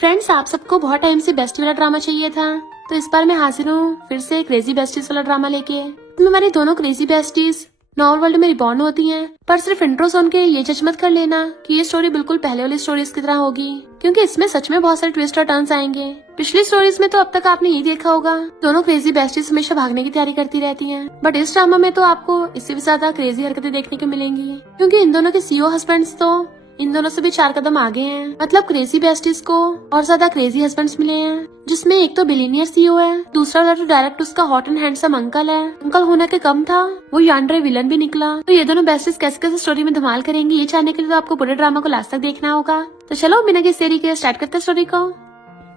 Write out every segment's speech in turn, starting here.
Friends, आप सबको बहुत टाइम से बेस्टी वाला ड्रामा चाहिए था, तो इस बार मैं हाजिर हूँ फिर से क्रेजी बेस्टीज वाला ड्रामा लेके। इसमें हमारी दोनों क्रेजी बेस्टीज नॉर्मल वर्ल्ड में रिबॉर्न होती हैं, पर सिर्फ इंट्रो सुन के ये जज मत कर लेना कि ये स्टोरी बिल्कुल पहले वाली स्टोरीज की तरह होगी, क्योंकि इसमें सच में बहुत सारे ट्विस्ट और टर्न्स आएंगे। पिछली स्टोरीज में तो अब तक आपने ये देखा होगा, दोनों क्रेजी बेस्टीज हमेशा भागने की तैयारी करती रहती हैं, बट इस ड्रामा में तो आपको इससे भी ज्यादा क्रेजी हरकतें देखने को मिलेंगी, क्योंकि इन दोनों के सीईओ हस्बैंड्स तो इन दोनों से भी 4 कदम आगे हैं। मतलब क्रेजी बेस्टीज को और ज्यादा क्रेजी हस्बैंड्स मिले हैं, जिसमें एक तो बिलियनियर सीईओ है, दूसरा वाला तो डायरेक्ट उसका हॉट एंड हैंडसम अंकल है। अंकल होने के कम था, वो यान्ड्रे विलन भी निकला। तो ये दोनों बेस्टीज कैसे कैसे स्टोरी में धमाल करेंगी, ये जानने के लिए तो आपको पूरे ड्रामा को लास्ट तक देखना होगा। तो चलो बिना किसी देरी के स्टार्ट करते स्टोरी को।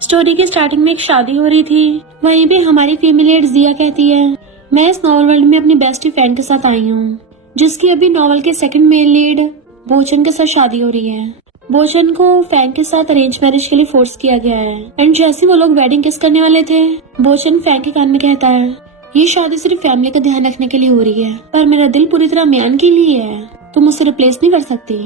स्टोरी की स्टार्टिंग में एक शादी हो रही थी। वहीं पे हमारी फीमेल लीड जिया कहती है, मैं इस नॉवल वर्ल्ड में अपनी बेस्ट फ्रेंड के साथ आई हूँ, जिसकी अभी नॉवल के सेकंड मेल लीड बोचन के साथ शादी हो रही है। बोचन को फैंग के साथ अरेंज मैरिज के लिए फोर्स किया गया है, एंड जैसे वो लोग वेडिंग किस करने वाले थे, बोचन फैंग के कान में कहता है, ये शादी सिर्फ फैमिली का ध्यान रखने के लिए हो रही है, पर मेरा दिल पूरी तरह म्यान के लिए है, तुम उसे रिप्लेस नहीं कर सकती।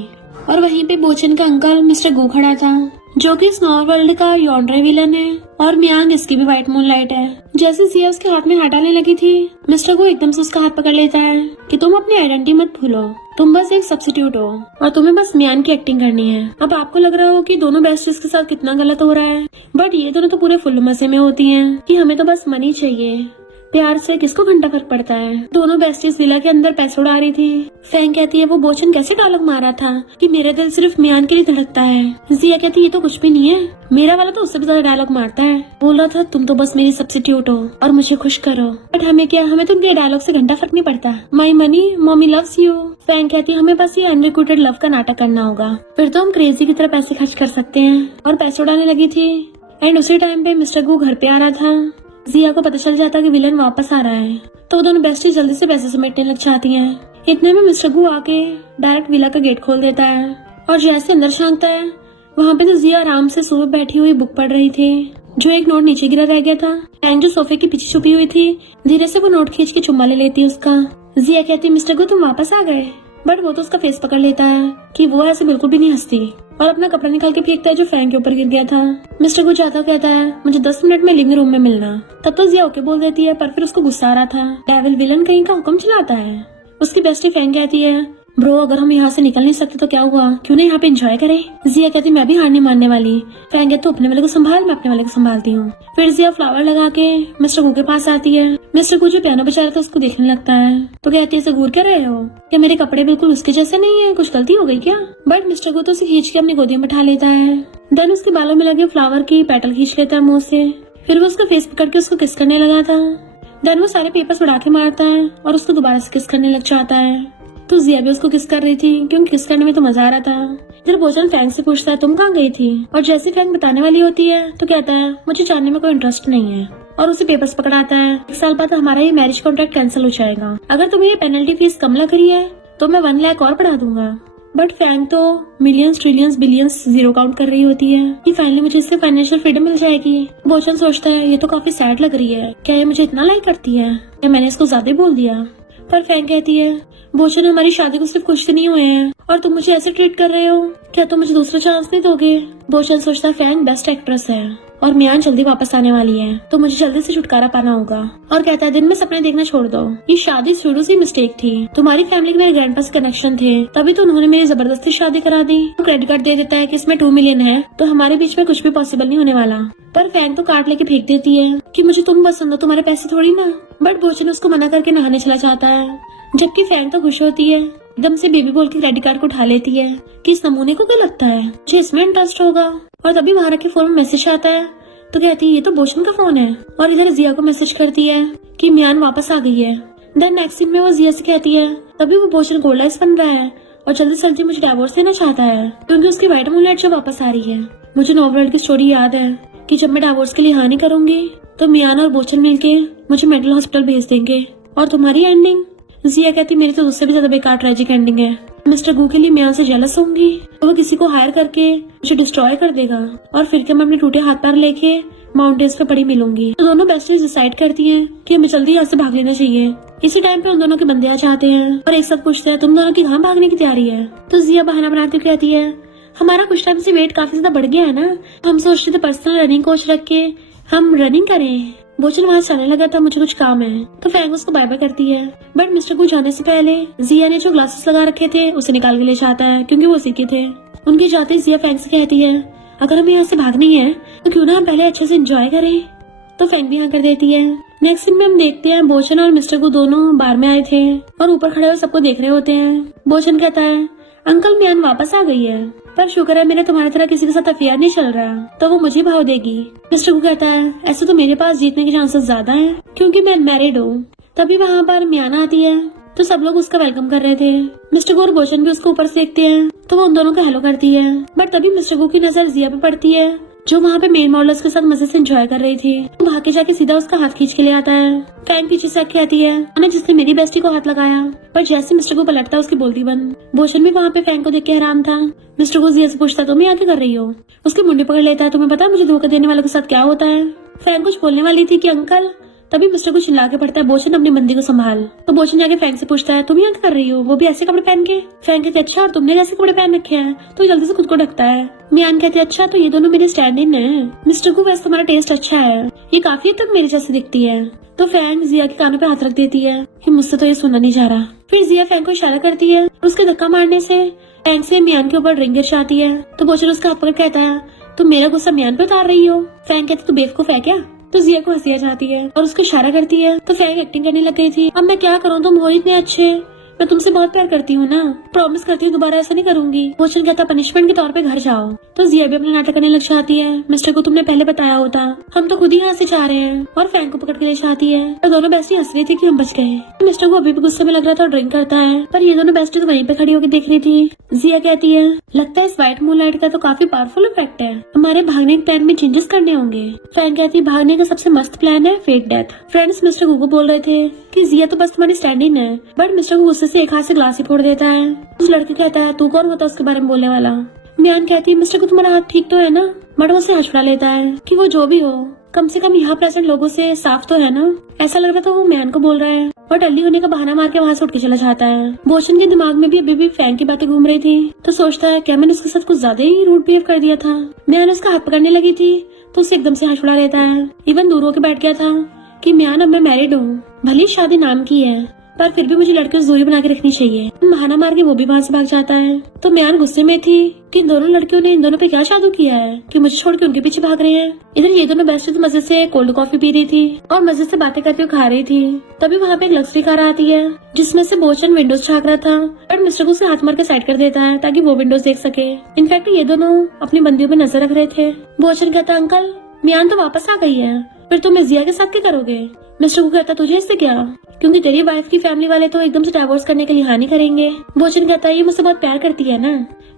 और वहीं पे बोचन का अंकल मिस्टर गू खड़ा था, जो कि इस नॉवल वर्ल्ड का यान्ड्रे विलन है, और मियांग इसकी भी व्हाइट मूनलाइट है। जैसे जिया उसके हाथ में हाथ डालने लगी थी, मिस्टर गू एकदम से उसका हाथ पकड़ लेता है कि तुम अपनी आइडेंटिटी मत भूलो, तुम बस एक सब्स्टिट्यूट हो और तुम्हें बस मियान की एक्टिंग करनी है। अब आपको लग रहा हो कि दोनों बेस्टीज के साथ कितना गलत हो रहा है, बट ये दोनों तो पूरे फुल मजे में होती हैं कि हमें तो बस मनी चाहिए, प्यार से किसको घंटा फर्क पड़ता है। दोनों बेस्टीज विला के अंदर पैसे उड़ा रही थी। फैंग कहती है, वो बोचन कैसे डायलॉग मारा था कि मेरा दिल सिर्फ मियान के लिए धड़कता है। जिया कहती है, ये तो कुछ भी नहीं है, मेरा वाला तो उससे भी ज्यादा डायलॉग मारता है। बोल रहा था तुम तो बस मेरी सब्स्टिट्यूट हो और मुझे खुश करो, बट हमें क्या, हमें तो उनके डायलॉग से घंटा फर्क नहीं पड़ता। My money mommy loves you. Fang कहती है, हमें बस ये अनरिक्रूटेड लव का नाटक करना होगा, फिर तो हम क्रेजी की तरह पैसे खर्च कर सकते हैं। और पैसे उड़ाने लगी थी, एंड उसी टाइम पे मिस्टर गू घर पे आ रहा था। जिया को पता चल जाता कि विलन वापस आ रहा है, तो दोनों बेस्टी जल्दी से पैसे समेटने लग जाती हैं। इतने में मिस्टर गू आके डायरेक्ट विला का गेट खोल देता है, और जैसे अंदर झांकता है, वहाँ पे तो जिया आराम से सोफे बैठी हुई बुक पढ़ रही थी, जो एक नोट नीचे गिरा रह गया था। फैंग जो सोफे के पीछे छुपी हुई थी, धीरे से वो नोट खींच के चुम्मा ले लेती है उसका। जिया कहती है, मिस्टर गू तुम वापस आ गए, बट वो तो उसका फेस पकड़ लेता है कि वो ऐसे बिल्कुल भी नहीं हंसती, और अपना कपड़ा निकाल के फेंकता है जो फैंग के ऊपर गिर गया था। मिस्टर गू जाता कहता है, मुझे 10 मिनट में लिविंग रूम में मिलना। तब तो जिया ओके बोल देती है, पर फिर उसको गुस्सा आ रहा था, डेविल विलन कहीं का हुक्म चलाता है। उसकी बेस्टी फैंग कहती है, ब्रो अगर हम यहाँ से निकल नहीं सकते तो क्या हुआ, क्यों नहीं यहाँ पे एंजॉय करें। जिया कहती है, मैं भी हार नहीं मानने वाली। फैंग कहती, तो अपने वाले को संभाल, मैं अपने वाले को संभालती हूँ। फिर जिया फ्लावर लगा के मिस्टर गू के पास आती है। मिस्टर गू जो पियानो बजा रहा था उसको देखने लगता है, तो कहती है, ऐसे घूर क्या रहे हो, क्या मेरे कपड़े बिल्कुल उसके जैसे नहीं है, कुछ गलती हो गई क्या। बट मिस्टर गू तो उसे खींच के अपनी गोदी में बैठा लेता है। देन उसके बालों में लगे फ्लावर की पेटल खींच लेता है मुंह से। फिर वो उसका फेस पकड़ के उसको किस करने लगा था। देन वो सारे पेपर्स उड़ा के मारता है और उसको दोबारा से किस करने लग जाता है। तो जिया भी उसको किस कर रही थी, क्योंकि किस करने में तो मजा आ रहा था। फिर बोचन फैंग से पूछता है, तुम कहाँ गई थी, और जैसे फैंग बताने वाली होती है तो कहता है, मुझे जानने में कोई इंटरेस्ट नहीं है, और उसे पेपर्स पकड़ाता है। 1 साल बाद हमारा ये मैरिज कॉन्ट्रैक्ट कैंसिल हो जाएगा, अगर तुम्हें ये पेनल्टी फीस कम लग रही है तो मैं 1 लाख और बढ़ा दूंगा। बट फैंग तो millions trillions billions zero count कर रही होती है कि फाइनली मुझे इससे फाइनेंशियल फ्रीडम मिल जाएगी। बोचन सोचता है, ये तो काफी सैड लग रही है, क्या ये मुझे इतना लाइक करती है, क्या मैंने इसको ज्यादा बोल दिया। पर फैंग कहती है, बोचन हमारी शादी को सिर्फ खुश नहीं हुए हैं, और तुम मुझे ऐसे ट्रीट कर रहे हो, क्या तुम मुझे दूसरा चांस नहीं दोगे। बोचन सोचता है, फैंग बेस्ट एक्ट्रेस है और मियान जल्दी वापस आने वाली है, तो मुझे जल्दी से छुटकारा पाना होगा। और कहता है, दिन में सपने देखना छोड़ दो, ये शादी शुरू से मिस्टेक थी, तुम्हारी फैमिली के मेरे ग्रैंडपा से कनेक्शन थे, तभी तो उन्होंने मेरी जबरदस्ती शादी करा दी। तो क्रेडिट कार्ड दे देता है कि इसमें 2 मिलियन है, तो हमारे बीच में कुछ भी पॉसिबल नहीं होने वाला। पर फैंग तो कार्ड लेके फेंक देती है कि मुझे तुम पसंद हो, तुम्हारे पैसे थोड़ी ना। बट बोचन उसको मना करके नहाने चला जाता है, जबकि फैंग तो खुश होती है, एकदम से बेबी बोल के क्रेडिट कार्ड को उठा लेती है कि इस नमूने को क्या लगता है, मुझे इसमें इंटरेस्ट होगा। और तभी वहां के फोन में मैसेज आता है, तो कहती है, ये तो बोचन का फोन है, और इधर जिया को मैसेज करती है कि मियान वापस आ गई है। देन नेक्स्ट सीन में वो जिया से कहती है, तभी वो बोचन गोल्ड आइस बन रहा है और जल्दी से जल्दी मुझे डिवोर्स देना चाहता है, क्योंकि उसकी वाइट मूनलाइट जो वापस आ रही है। मुझे नॉवल वर्ल्ड की स्टोरी याद है कि जब मैं डिवोर्स के लिए हाँ नहीं करूंगी तो मियान और बोचन मिलके मुझे मेंटल हॉस्पिटल भेज देंगे। और तुम्हारी एंडिंग, जिया कहती, मेरी तो उससे भी ज्यादा बेकार ट्रेजिक एंडिंग है। मिस्टर गू के लिए मियान से जेलस होंगी, तो वो किसी को हायर करके मुझे डिस्ट्रॉय कर देगा, और फिर क्या मैं अपने टूटे हाथ पैर लेके माउंटेन्स पे पड़ी मिलूंगी। तो दोनों बेस्टीज डिसाइड करती हैं कि हमें जल्दी यहाँ से भाग लेना चाहिए। इसी टाइम पे उन दोनों के बंदे आ जाते हैं और एक साथ पूछते हैं, तुम दोनों की कहाँ भागने की तैयारी है। तो जिया बहाना बनाती कहती है, हमारा कुछ टाइम से वेट काफी ज्यादा बढ़ गया है ना, हम सोच रहे थे पर्सनल रनिंग कोच रख के हम रनिंग करें। बोचन वहाँ जाने लगा था, मुझे कुछ काम है, तो फैंग उसको बाय बाय करती है। बट मिस्टर को जाने से पहले जिया ने जो ग्लासेस लगा रखे थे उसे निकाल के ले जाता है, क्योंकि वो उसी के थे। उनके जाते जिया फैंग से कहती है, अगर हमें यहाँ से भागनी है तो क्यों ना हम पहले अच्छे से एंजॉय करें। तो फैंग भी हाँ कर देती है। नेक्स्ट सीन में हम देखते हैं बोचन और मिस्टर को दोनों बार में आए थे और ऊपर खड़े हुए सबको देख रहे होते हैं। बोचन कहता है, अंकल मियान वापस आ गई है, पर शुक्र है मेरे तुम्हारी तरह किसी के साथ अफेयर नहीं चल रहा, तो वो मुझे भाव देगी। मिस्टर को कहता है, ऐसे तो मेरे पास जीतने के चांसेस ज्यादा हैं, क्योंकि मैं मैरिड हूँ। तभी वहाँ पर मियाना आती है, तो सब लोग उसका वेलकम कर रहे थे। मिस्टर गो और बोचन भी उसको ऊपर से देखते हैं, तो वो उन दोनों को हेलो करती है। बट तभी मिस्टर गो की नजर जिया पे पड़ती है, जो वहाँ पे मेन मॉडल्स के साथ मजे से एंजॉय कर रही थी। तो भाग के जाके सीधा उसका हाथ खींच के ले आता है। फैंग पीछे से आके आती है, मैंने जिसने मेरी बेस्टी को हाथ लगाया, पर जैसे मिस्टर को पलटता उसकी बोलती बंद। बोचन भी वहाँ पे फैंग को देख के हैरान था। मिस्टर को जिया से पूछता, तुम यहाँ क्या कर रही हो? उसके मुंडे पकड़ लेता है, तुम्हें पता है मुझे धोखा देने वालों के साथ क्या होता है? फैंग कुछ बोलने वाली थी कि अंकल, तभी मिस्टर को चिल्ला के पड़ता है, बोचन अपनी बंदी को संभाल। तो बोचन जाके फैंग से पूछता है, तुम यहाँ क्या कर रही हो, वो भी ऐसे कपड़े पहन के? फैंग कहते, अच्छा और तुमने जैसे कपड़े पहन रखे हैं? तो जल्दी से खुद को ढकता है। मियान कहते, अच्छा तो ये दोनों मेरे स्टैंड इन है। मिस्टर को वैसे तुम्हारा टेस्ट अच्छा है, ये काफी हद तक मेरे जैसे दिखती है। तो फैंग जिया के कानों पे हाथ रख देती है कि मुझसे तो ये सुना नहीं जा रहा। फिर जिया फैंग को इशारा करती है, उसके धक्का मारने से फैंग से मियान के ऊपर रिंग गिर जाती है। तो बोचन उसका हाथ पकड़ कहता है, तुम मेरा गुस्सा मियान पे उतार रही हो? फैंग कहती, तू बेवकूफ है क्या? तो जिया को हंसी आ जाती है और उसको इशारा करती है। तो फैंग एक्टिंग करने लग गई थी, अब मैं क्या करूँ, तुम हो इतने अच्छे, मैं तुमसे बहुत प्यार करती हूँ ना, प्रॉमिस करती हूँ दोबारा ऐसा नहीं करूंगी। बोचन कहता, पनिशमेंट के तौर पे घर जाओ। तो जिया भी अपना नाटक करने लग जाती है, मिस्टर को तुमने पहले बताया होता, हम तो खुद ही यहाँ से जा रहे हैं, और फैंग को पकड़ के ले जाती है। और दोनों बेस्टी हंस रही थी कि हम बच गए। मिस्टर को अभी भी गुस्से में लग रहा था और ड्रिंक करता है, पर ये दोनों बेस्टी तो वहीं पे खड़ी होकर देख रही थी। जिया कहती है, लगता है इस व्हाइट मूनलाइट का तो काफी पावरफुल इफेक्ट है, हमारे भागने के प्लान में चेंजेस करने होंगे। फैंग कहती है, भागने का सबसे मस्त प्लान है फेक डेथ। फ्रेंड्स मिस्टर को बोल रहे थे कि जिया तो बस तुम्हारी स्टैंड इन है, बट मिस्टर को गुस्से से एक हाथ से ग्लास ही फोड़ देता है। उस लड़के कहता है, तू कौन होता है उसके बारे में बोलने वाला? मियान कहती है, मिस्टर को तुम्हारा हाथ ठीक तो है ना? बट वो उसे हंसड़ा लेता है कि वो जो भी हो, कम से कम यहाँ प्रेजेंट लोगों से साफ तो है ना। ऐसा लग रहा था वो मियान को बोल रहा है, और टल्ली होने का बहाना मार के वहाँ से उठ के चला जाता है। बोचन के दिमाग में भी अभी भी फैंग की बातें घूम रही थी, तो सोचता है, क्या मैंने उसके साथ कुछ ज्यादा ही रूड बिहेव कर दिया था? मियान उसका हाथ पकड़ने लगी थी, तो उसे एकदम से हंसड़ा लेता है। इवन दूर होकर बैठ गया था कि मियान, अब मैं मैरिड हूँ, भले शादी नाम की है, पर फिर भी मुझे लड़के से दूरी बना के रखनी चाहिए। बहाना मार के वो भी वहाँ से भाग जाता है। तो मियान गुस्से में थी कि इन दोनों लड़कियों ने इन दोनों पे क्या जादू किया है कि मुझे छोड़ के उनके पीछे भाग रहे हैं। इधर ये दोनों बेस्टी तो मजे से कोल्ड कॉफी पी रही थी और मजे से बातें करते हुए खा रही थी। तभी वहाँ पे एक लग्जरी कार आती है, जिसमें से बोचन विंडोज झाँक रहा था, और मिस्टर को उसे हाथ मार के साइड कर देता है ताकि वो विंडोज देख सके। इनफैक्ट ये दोनों अपनी बंदियों पे नजर रख रहे थे। बोचन कहता, अंकल मियान तो वापस आ गई है, फिर तुम जिया के साथ क्या करोगे? मिस्टर को कहता, तुझे इससे क्या, क्योंकि तेरी वाइफ की फैमिली वाले तो एकदम से डाइवोर्स करने के लिए हाँ नहीं करेंगे। बोचन कहता है, ये मुझसे बहुत प्यार करती है ना,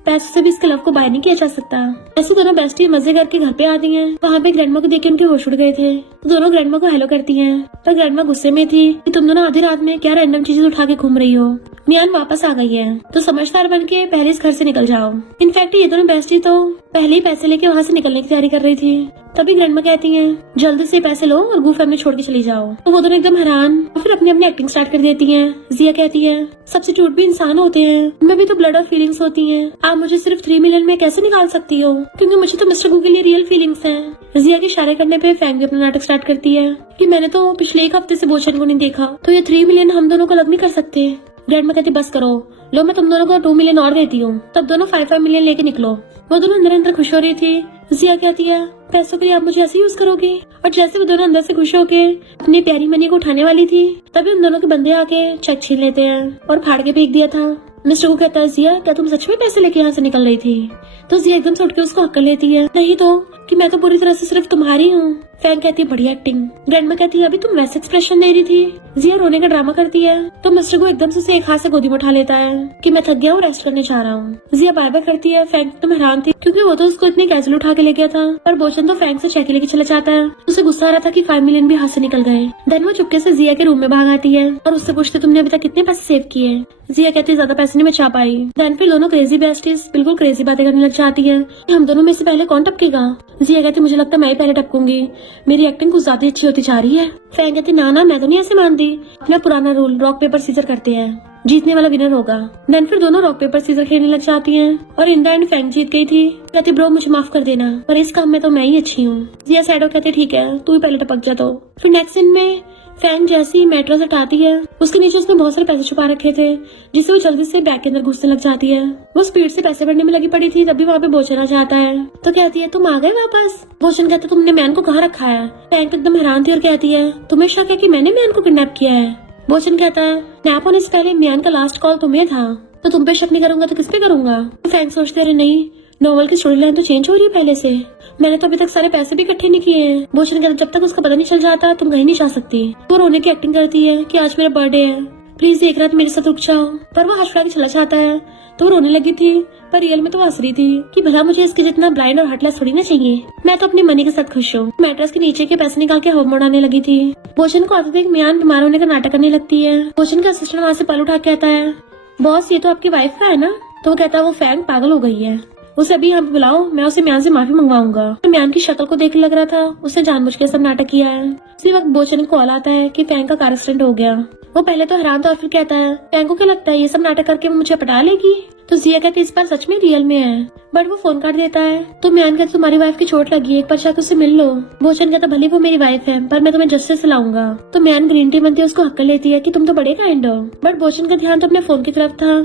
पैसों से भी इसके लव को बाय नहीं किया जा सकता। ऐसे दोनों बेस्टी मजे करके घर पे आती हैं। वहाँ पे ग्रैंडमा को देख के उनके होश उड़ गए थे, तो दोनों ग्रैंडमा को हेलो करती हैं, पर ग्रैंडमा गुस्से में थी कि तुम दोनों आधी रात में क्या रैंडम चीजें उठा के घूम रही हो। मियान वापस आ गई है, तो समझदार बन के पहले इस घर से निकल जाओ। इनफैक्ट ये दोनों बेस्टी तो पहले ही पैसे लेके वहाँ से निकलने की तैयारी कर रही थी। तभी ग्रैंडमा कहती हैं, जल्दी से पैसे लो और गू फैमिली छोड़ के चली जाओ। तो वो दोनों एकदम हैरान और फिर अपनी अपनी एक्टिंग स्टार्ट कर देती हैं। जिया कहती है, सब्स्टिट्यूट भी इंसान होते हैं, उनमें भी तो ब्लड और फीलिंग्स होती हैं, आप मुझे सिर्फ 3 मिलियन में कैसे निकाल सकती हो, क्योंकि मुझे तो मिस्टर गू के लिए रियल फीलिंग्स हैं। जिया के इशारे करने पे फैंग भी अपना नाटक स्टार्ट करती है कि मैंने तो पिछले 1 हफ्ते से बोचन को नहीं देखा, तो ये 3 मिलियन हम दोनों को अलग नहीं कर सकते। ग्रैंडमा कहती, बस करो, लो मैं तुम दोनों को 2 मिलियन और देती हूँ, तब दोनों 5 मिलियन लेके निकलो। वो दोनों अंदर अंदर खुश हो रही थी। जिया कहती है, पैसों के लिए आप मुझे ऐसे यूज करोगे? और जैसे वो दोनों अंदर से खुश होके अपनी प्यारी मनी को उठाने वाली थी, तभी उन दोनों के बंदे आके चेक छीन लेते हैं और फाड़ के फेंक दिया था। मिस्टर को कहता है, जिया क्या तुम सच में पैसे लेके यहाँ से निकल रही थी? तो जिया एकदम से उठ के उसको हक कर लेती है, नहीं तो कि मैं तो पूरी तरह से सिर्फ तुम्हारी हूँ। फैंग कहती है, बढ़िया एक्टिंग। ग्रैंडमा कहती है, अभी तुम वैसे एक्सप्रेशन दे रही थी। जिया रोने का ड्रामा करती है, तो मिस्टर को एकदम से उसे एक हाथ से गोदी में उठा लेता है कि मैं थक गया हूँ, रेस्ट करने चाह रहा हूँ। जिया बार बार करती है। फैंग तो हैरान थी क्योंकि वो तो उसको इतने कैजुअल उठा के ले गया था, पर बोचन तो फैंग से चेक लेके चला जाता है। उसे गुस्सा आ रहा था कि 5 मिलियन भी हाथ से निकल गए। देन वो चुपके से जिया के रूम में भाग आती है और उससे पूछते, तुमने अभी तक कितने पैसे सेव किए? जिया कहती है, ज्यादा पैसे नहीं बचा पाई। देन फिर दोनों क्रेजी बेस्टीज बिल्कुल क्रेजी बातें करने लग जाती है कि हम दोनों में से पहले कौन टपकेगा। जिया कहती, मुझे लगता है मैं ही पहले टपकूंगी, मेरी एक्टिंग कुछ ज्यादा अच्छी होती जा रही है। फैंग कहती, ना ना मैं तो नहीं ऐसे मानती, अपना पुराना रूल रॉक पेपर सीजर करते हैं। जीतने वाला विनर होगा। देन फिर दोनों रॉक पेपर सीजर खेलने लग जाती हैं और इन द एंड फैंग जीत गई थी। कहती ब्रो मुझे माफ कर देना, पर इस काम में तो मैं ही अच्छी हूँ। जिया सैडो कहते ठीक है तू ही पहले टपक जा। तो फिर नेक्स्ट सीन में फैंग जैसी मेट्रो से उठाती है, उसके नीचे उसने बहुत सारे पैसे छुपा रखे थे जिससे वो जल्दी से बैग के अंदर घुसने लग जाती है। वो स्पीड से पैसे भरने में लगी पड़ी थी, तभी वहाँ पे बोचन आ जाता है। तो कहती है तुम आ गए वापस। बोचन कहते तुमने मैन को कहाँ रखा है। फैंग तो एकदम हैरान थी और कहती है तुम्हें शक है कि मैंने मैन को किडनैप किया है। बोचन कहता है नैप होने से पहले मैन का लास्ट कॉल तुम्हें था, तो तुम पे शक नहीं करूंगा तो किस पे करूंगा। फैंग सोचते अरे नहीं, नॉवल की स्टोरी लाइन तो चेंज हो रही है पहले से, मैंने तो अभी तक सारे पैसे भी इकट्ठे नहीं किए हैं। बोचन कहता जब तक उसका पता नहीं चल जाता तुम कहीं नहीं जा सकती। वो रोने की एक्टिंग करती है कि आज मेरा बर्थडे है, प्लीज एक रात मेरे साथ रुक जाओ। पर वो हंस के चला जाता है। तो वो रोने लगी थी, पर रियल में तो हंस रही थी कि भला मुझे इसके जितना ब्लाइंड और हार्टलेस थोड़ी ना चाहिए, मैं तो अपने मनी के साथ खुश हूँ। मैट्रेस के नीचे के पैसे निकाल के होम उड़ाने लगी थी। बोचन को आते देख मियान बीमार होने का नाटक करने लगती है। बोचन का असिस्टेंट वहाँ से पल उठा के कहता है बॉस ये तो आपकी वाइफ का है ना। तो वो कहता है वो फैंग पागल हो गई है, उसे अभी यहाँ पे बुलाओ, मैं उसे म्यान से माफी मंगवाऊंगा। तो म्यान की शक्ल को देख लग रहा था उसने जानबूझ के सब नाटक किया है। उसी वक्त बोचन को कॉल आता है कि फैंग का कार एक्सीडेंट हो गया। वो पहले तो हैरान था और फिर कहता है फैंग को क्या लगता है ये सब नाटक करके वो मुझे पटा लेगी। तो जिया कहती इस बार सच में रियल में है, बट वो फोन काट देता है। तो म्यान कहता तुम्हारी वाइफ की चोट लगी है, एक बार जाकर उससे मिल लो। बोचन कहता भले वो मेरी वाइफ है पर मैं तुम्हें जस्टिस से लाऊंगा। तो म्यान ग्रीन टी बनती है उसको हक्कल लेती है कि तुम तो बड़े काइंड हो। बट बोचन का ध्यान तो अपने फोन की तरफ था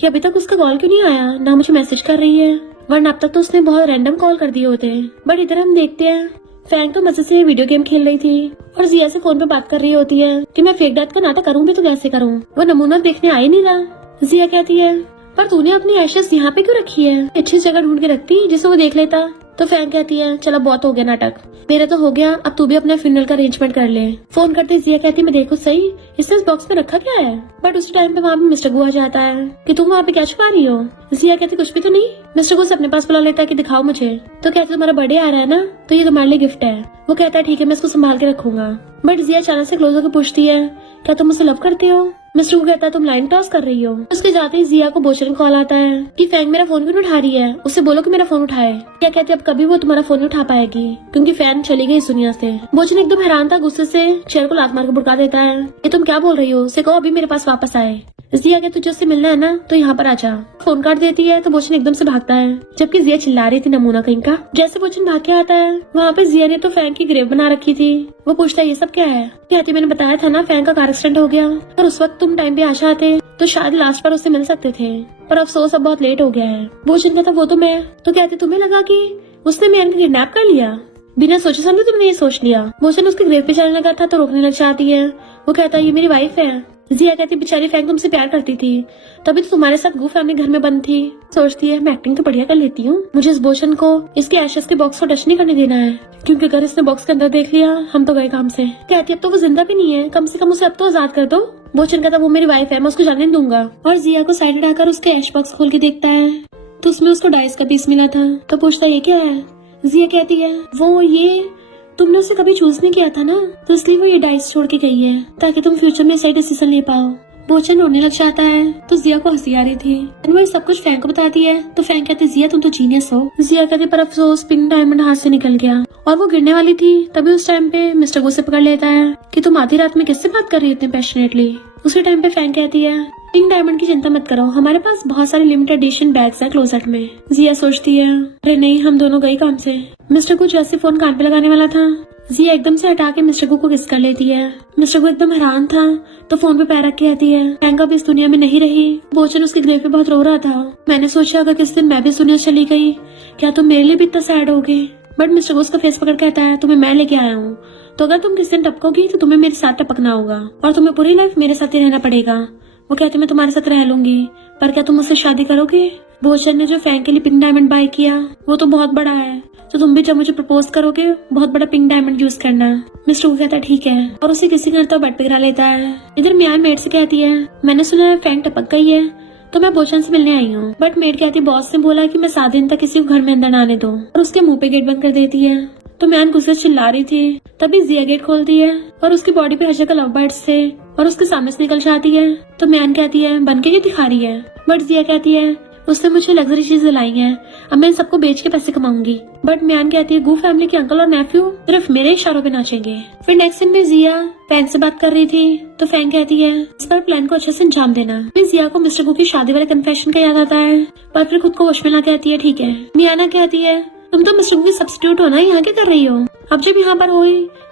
कि अभी तक उसका कॉल क्यों नहीं आया, ना मुझे मैसेज कर रही है, वरना अब तक तो उसने बहुत रैंडम कॉल कर दिए होते। बट इधर हम देखते हैं फैंग तो मजे से वीडियो गेम खेल रही थी और जिया से फोन पे बात कर रही होती है कि मैं फेक डेथ का नाटक करूँ भी तो कैसे करूँ, वो नमूना देखने आ ही नहीं रहा। जिया कहती है पर तूने अपनी एशेस यहाँ पे क्यों रखी है, अच्छी जगह ढूंढ के रखती जिसे वो देख लेता। तो फैंग कहती है चलो बहुत हो गया नाटक, मेरा तो हो गया, अब तू भी अपने फ्यूनरल का अरेंजमेंट कर ले। फोन करते जिया कहती मैं देखो सही इसने इस बॉक्स में रखा क्या है। बट उस टाइम पे वहाँ पे मिस्टर गु आ जाता है कि तुम वहाँ पे क्या छुपा रही हो। जिया कहती कुछ भी तो नहीं। मिस्टर गु से अपने पास बुला लेता है कि दिखाओ मुझे। तो कहते तुम्हारा बर्थडे आ रहा है ना, तो ये तुम्हारे लिए गिफ्ट है। वो कहता है ठीक है मैं इसको संभाल के रखूंगा। बट जिया अचानक से क्लोज होकर पूछती है क्या तुम मुझसे लव करते हो। मिस्टर को कहता है तुम लाइन टॉस कर रही हो। उसके जाते ही जिया को बोचन कॉल आता है कि फैंग मेरा फोन क्यों उठा रही है, उससे बोलो कि मेरा फोन उठाए। क्या कहते अब कभी वो तुम्हारा फोन नहीं उठा पाएगी क्योंकि फैन चली गई इस दुनिया से। बोचन एकदम हैरान था, गुस्से से चेयर को लात मार के भुड़का देता है ये तुम क्या बोल रही हो, उसे कहो अभी मेरे पास वापस आए। जिया के तुझे उससे मिलना है ना तो यहाँ पर आजा। फोन काट देती है तो बोचन एकदम से भागता है जबकि जिया चिल्ला रही थी नमूना कहीं का। जैसे बोचन भाग के आता है वहाँ पे जिया ने तो फैंग की ग्रेव बना रखी थी। वो पूछता है ये सब क्या है। कहती मैंने बताया था ना फैंग का कार एक्सीडेंट हो गया, पर उस वक्त तुम टाइम पे आ जाते तो शायद लास्ट पर उससे मिल सकते थे, पर अफसोस अब बहुत लेट हो गया है। बोचन कहता वो तो मैं। तो कहती तुम्हें लगा कि उसने मैन को किडनैप कर लिया, बिना सोचे समझे तुमने ये सोच लिया। बोचन उसके ग्रेव पे चलने लगा था तो रोकने लग जाती है। वो कहता है ये मेरी वाइफ है। जिया कहती बेचारी फैंग तुमसे प्यार करती थी, तभी तो तुम्हारे साथ गु फैमिली घर में बंद थी। सोचती है मैं एक्टिंग तो बढ़िया कर लेती हूँ, मुझे इस बोचन को इसके एशेस के बॉक्स को टच नहीं करने देना है, क्योंकि अगर इसने बॉक्स के अंदर देख लिया हम तो गए काम से। कहती अब तो वो जिंदा भी नहीं है, कम से कम उसे अब तो आजाद कर दो। बोचन कहता वो मेरी वाइफ है, मैं उसको जाने दूंगा। और जिया को साइड हटाकर उसके ऐश बॉक्स खोल के देखता है तो उसमें उसको डाइस का पीस मिला था। तो पूछता ये क्या है। जिया कहती है वो ये तुमने उसे कभी चूज नहीं किया था ना, तो इसलिए वो ये डाइस छोड़ के गई है ताकि तुम फ्यूचर में सही डिसीजन ले पाओ। बोचन रोने लग जाता है तो जिया को हंसी आ रही थी। वो ये सब कुछ फैंग को बताती है तो फैंग कहती जिया तुम तो जीनियस हो। जिया कहती पर अफसोस पिंक डायमंड हाथ से निकल गया और वो गिरने वाली थी। तभी उस टाइम पे मिस्टर गो से पकड़ लेता है कि तुम आधी रात में किससे बात कर रही हो इतने पैशनेटली। उसी टाइम पे फैंग कहती है पिंक डायमंड की चिंता मत करो, हमारे पास बहुत सारे लिमिटेड एडिशन बैग्स हैं क्लोजेट में। जिया सोचती है अरे नहीं हम दोनों गए काम से। मिस्टर को जैसे फोन कान पे लगाने वाला था जिया एकदम से हटा के मिस्टर को किस कर लेती है। मिस्टर को एकदम हैरान था तो फोन पे पैर रख के आती है फैंग अब इस दुनिया में नहीं रही। बोचन उसके ग्रेव पे बहुत रो रहा था। मैंने सोचा अगर किसी दिन मैं भी इस दुनिया से चली गई क्या तुम मेरे लिए भी इतना सैड होगे। बट मिस्टर को उसका फेस पकड़ कहता है तुम्हें मैं लेके आया हूँ, तो अगर तुम किसी दिन टपकोगी तो तुम्हें मेरे साथ टपकना होगा और तुम्हें पूरी लाइफ मेरे साथ ही रहना पड़ेगा। वो कहती मैं तुम्हारे साथ रह लूंगी, पर क्या तुम मुझसे शादी करोगे। बोचन ने जो फैंग के लिए पिंक डायमंड बाय किया वो तो बहुत बड़ा है, तो तुम भी जब मुझे प्रपोज करोगे बहुत बड़ा पिंक डायमंड यूज करना। मिस्टर को कहता है ठीक है और उसे किसी करता बेड पे गिरा लेता है। इधर मियान मेड से कहती है मैंने सुना है फैंग टपक गई है तो मैं बोचन से मिलने आई हूँ। बट मेड कहती है बॉस ने बोला कि मैं 7 दिन तक किसी को घर में अंदर ना आने दूं और उसके मुंह पे गेट बंद कर देती है। तो मियान गुस्से से चिल्ला रही थी तभी जिया गेट खोलती है और उसकी बॉडी पे हर जगह लव बर्ड्स थे और उसके सामने से निकल जाती है। तो मियान कहती है बन के क्यों दिखा रही है। बट जिया कहती है उसने मुझे लग्जरी चीजें लाई हैं, अब मैं इन सबको बेच के पैसे कमाऊंगी। बट म्यान कहती है गू फैमिली के अंकल और नेफ्यू सिर्फ मेरे इशारों पे नाचेंगे। फिर नेक्स्ट सीन में जिया फैंग से बात कर रही थी तो फैंग कहती है इस पर प्लान को अच्छे से अंजाम देना। फिर जिया को मिस्टर गू की शादी वाले कन्फेशन का याद आता है, पर फिर खुद को होश में ला कहती है ठीक है। मियाना कहती है तुम तो मिस्टर गू की सब्स्टिट्यूट हो ना, यहाँ क्या कर रही हो? अब जब यहाँ पर हो